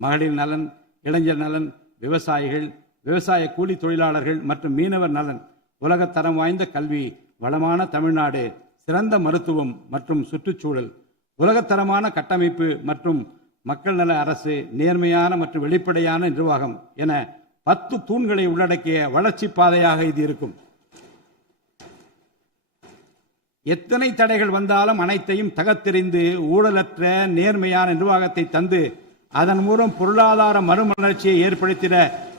மகளிர் நலன், இளைஞர் நலன், விவசாயிகள், விவசாய கூலி தொழிலாளர்கள் மற்றும் மீனவர் நலன், உலகத்தரம் வாய்ந்த கல்வி, வளமான தமிழ்நாடு, சிறந்த மருத்துவம் மற்றும் சுற்றுச்சூழல், உலகத்தரமான கட்டமைப்பு மற்றும் மக்கள் நல அரசு, நேர்மையான மற்றும் வெளிப்படையான நிர்வாகம் என 10 தூண்களை உள்ளடக்கிய வளர்ச்சி பாதையாக இது இருக்கும். எத்தனை தடைகள் வந்தாலும் அனைத்தையும் தகர்த்தெறிந்து ஊழலற்ற நேர்மையான நிர்வாகத்தை தந்து அதன் மூலம் பொருளாதார மறுமலர்ச்சியை ஏற்படுத்திட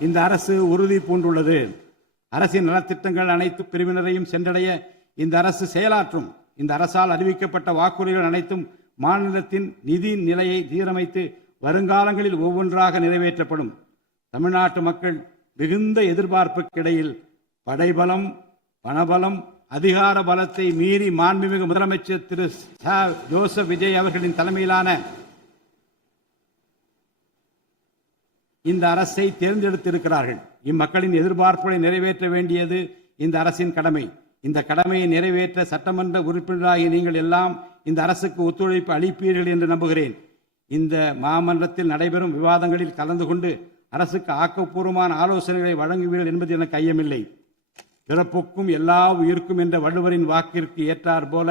இந்த அரசு உறுதி பூண்டுள்ளது. அரசின் நலத்திட்டங்கள் அனைத்து பிரிவினரையும் சென்றடைய இந்த அரசு செயலாற்றும். இந்த அரசால் அறிவிக்கப்பட்ட வாக்குறுதிகள் அனைத்தும் மாநிலத்தின் நிதி நிலையை சீரமைத்து வருங்காலங்களில் ஒவ்வொன்றாக நிறைவேற்றப்படும். தமிழ்நாட்டு மக்கள் மிகுந்த எதிர்பார்ப்புக்கிடையில் படைபலம், பணபலம், அதிகார பலத்தை மீறி மாண்புமிகு முதலமைச்சர் திரு ஜோசப் விஜய் அவர்களின் தலைமையிலான இந்த அரசை தேர்ந்தெடுத்திருக்கிறார்கள். இம்மக்களின் எதிர்பார்ப்புகளை நிறைவேற்ற வேண்டியது இந்த அரசின் கடமை. இந்த கடமையை நிறைவேற்ற சட்டமன்ற உறுப்பினராகிய நீங்கள் எல்லாம் இந்த அரசுக்கு ஒத்துழைப்பு அளிப்பீர்கள் என்று நம்புகிறேன். இந்த மாமன்றத்தில் நடைபெறும் விவாதங்களில் கலந்து கொண்டு அரசுக்கு ஆக்கப்பூர்வமான ஆலோசனைகளை வழங்குவீர்கள் என்பது எனக்கு ஐயமில்லை. பிறப்புக்கும் எல்லா உயிர்க்கும் என்ற வள்ளுவரின் வாக்கிற்கு ஏற்றார் போல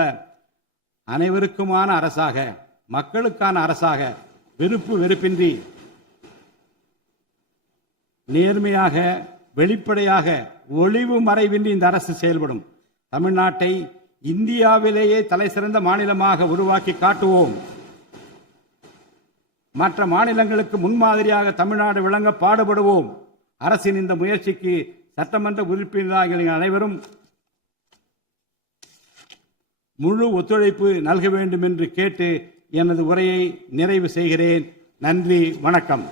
அனைவருக்குமான அரசாக, மக்களுக்கான அரசாக, வெறுப்பு வெறுப்பின்றி நேர்மையாக, வெளிப்படையாக ஒளிவு மறைவின்றி இந்த அரசு செயல்படும். தமிழ்நாட்டை இந்தியாவிலேயே தலைசிறந்த மாநிலமாக உருவாக்கி காட்டுவோம். மற்ற மாநிலங்களுக்கு முன்மாதிரியாக தமிழ்நாடு விளங்க பாடுபடுவோம். அரசின் இந்த முயற்சிக்கு சட்டமன்ற உறுப்பினர்கள் அனைவரும் முழு ஒத்துழைப்பு நல்க வேண்டும் என்று கேட்டு எனது உரையை நிறைவு செய்கிறேன். நன்றி, வணக்கம்.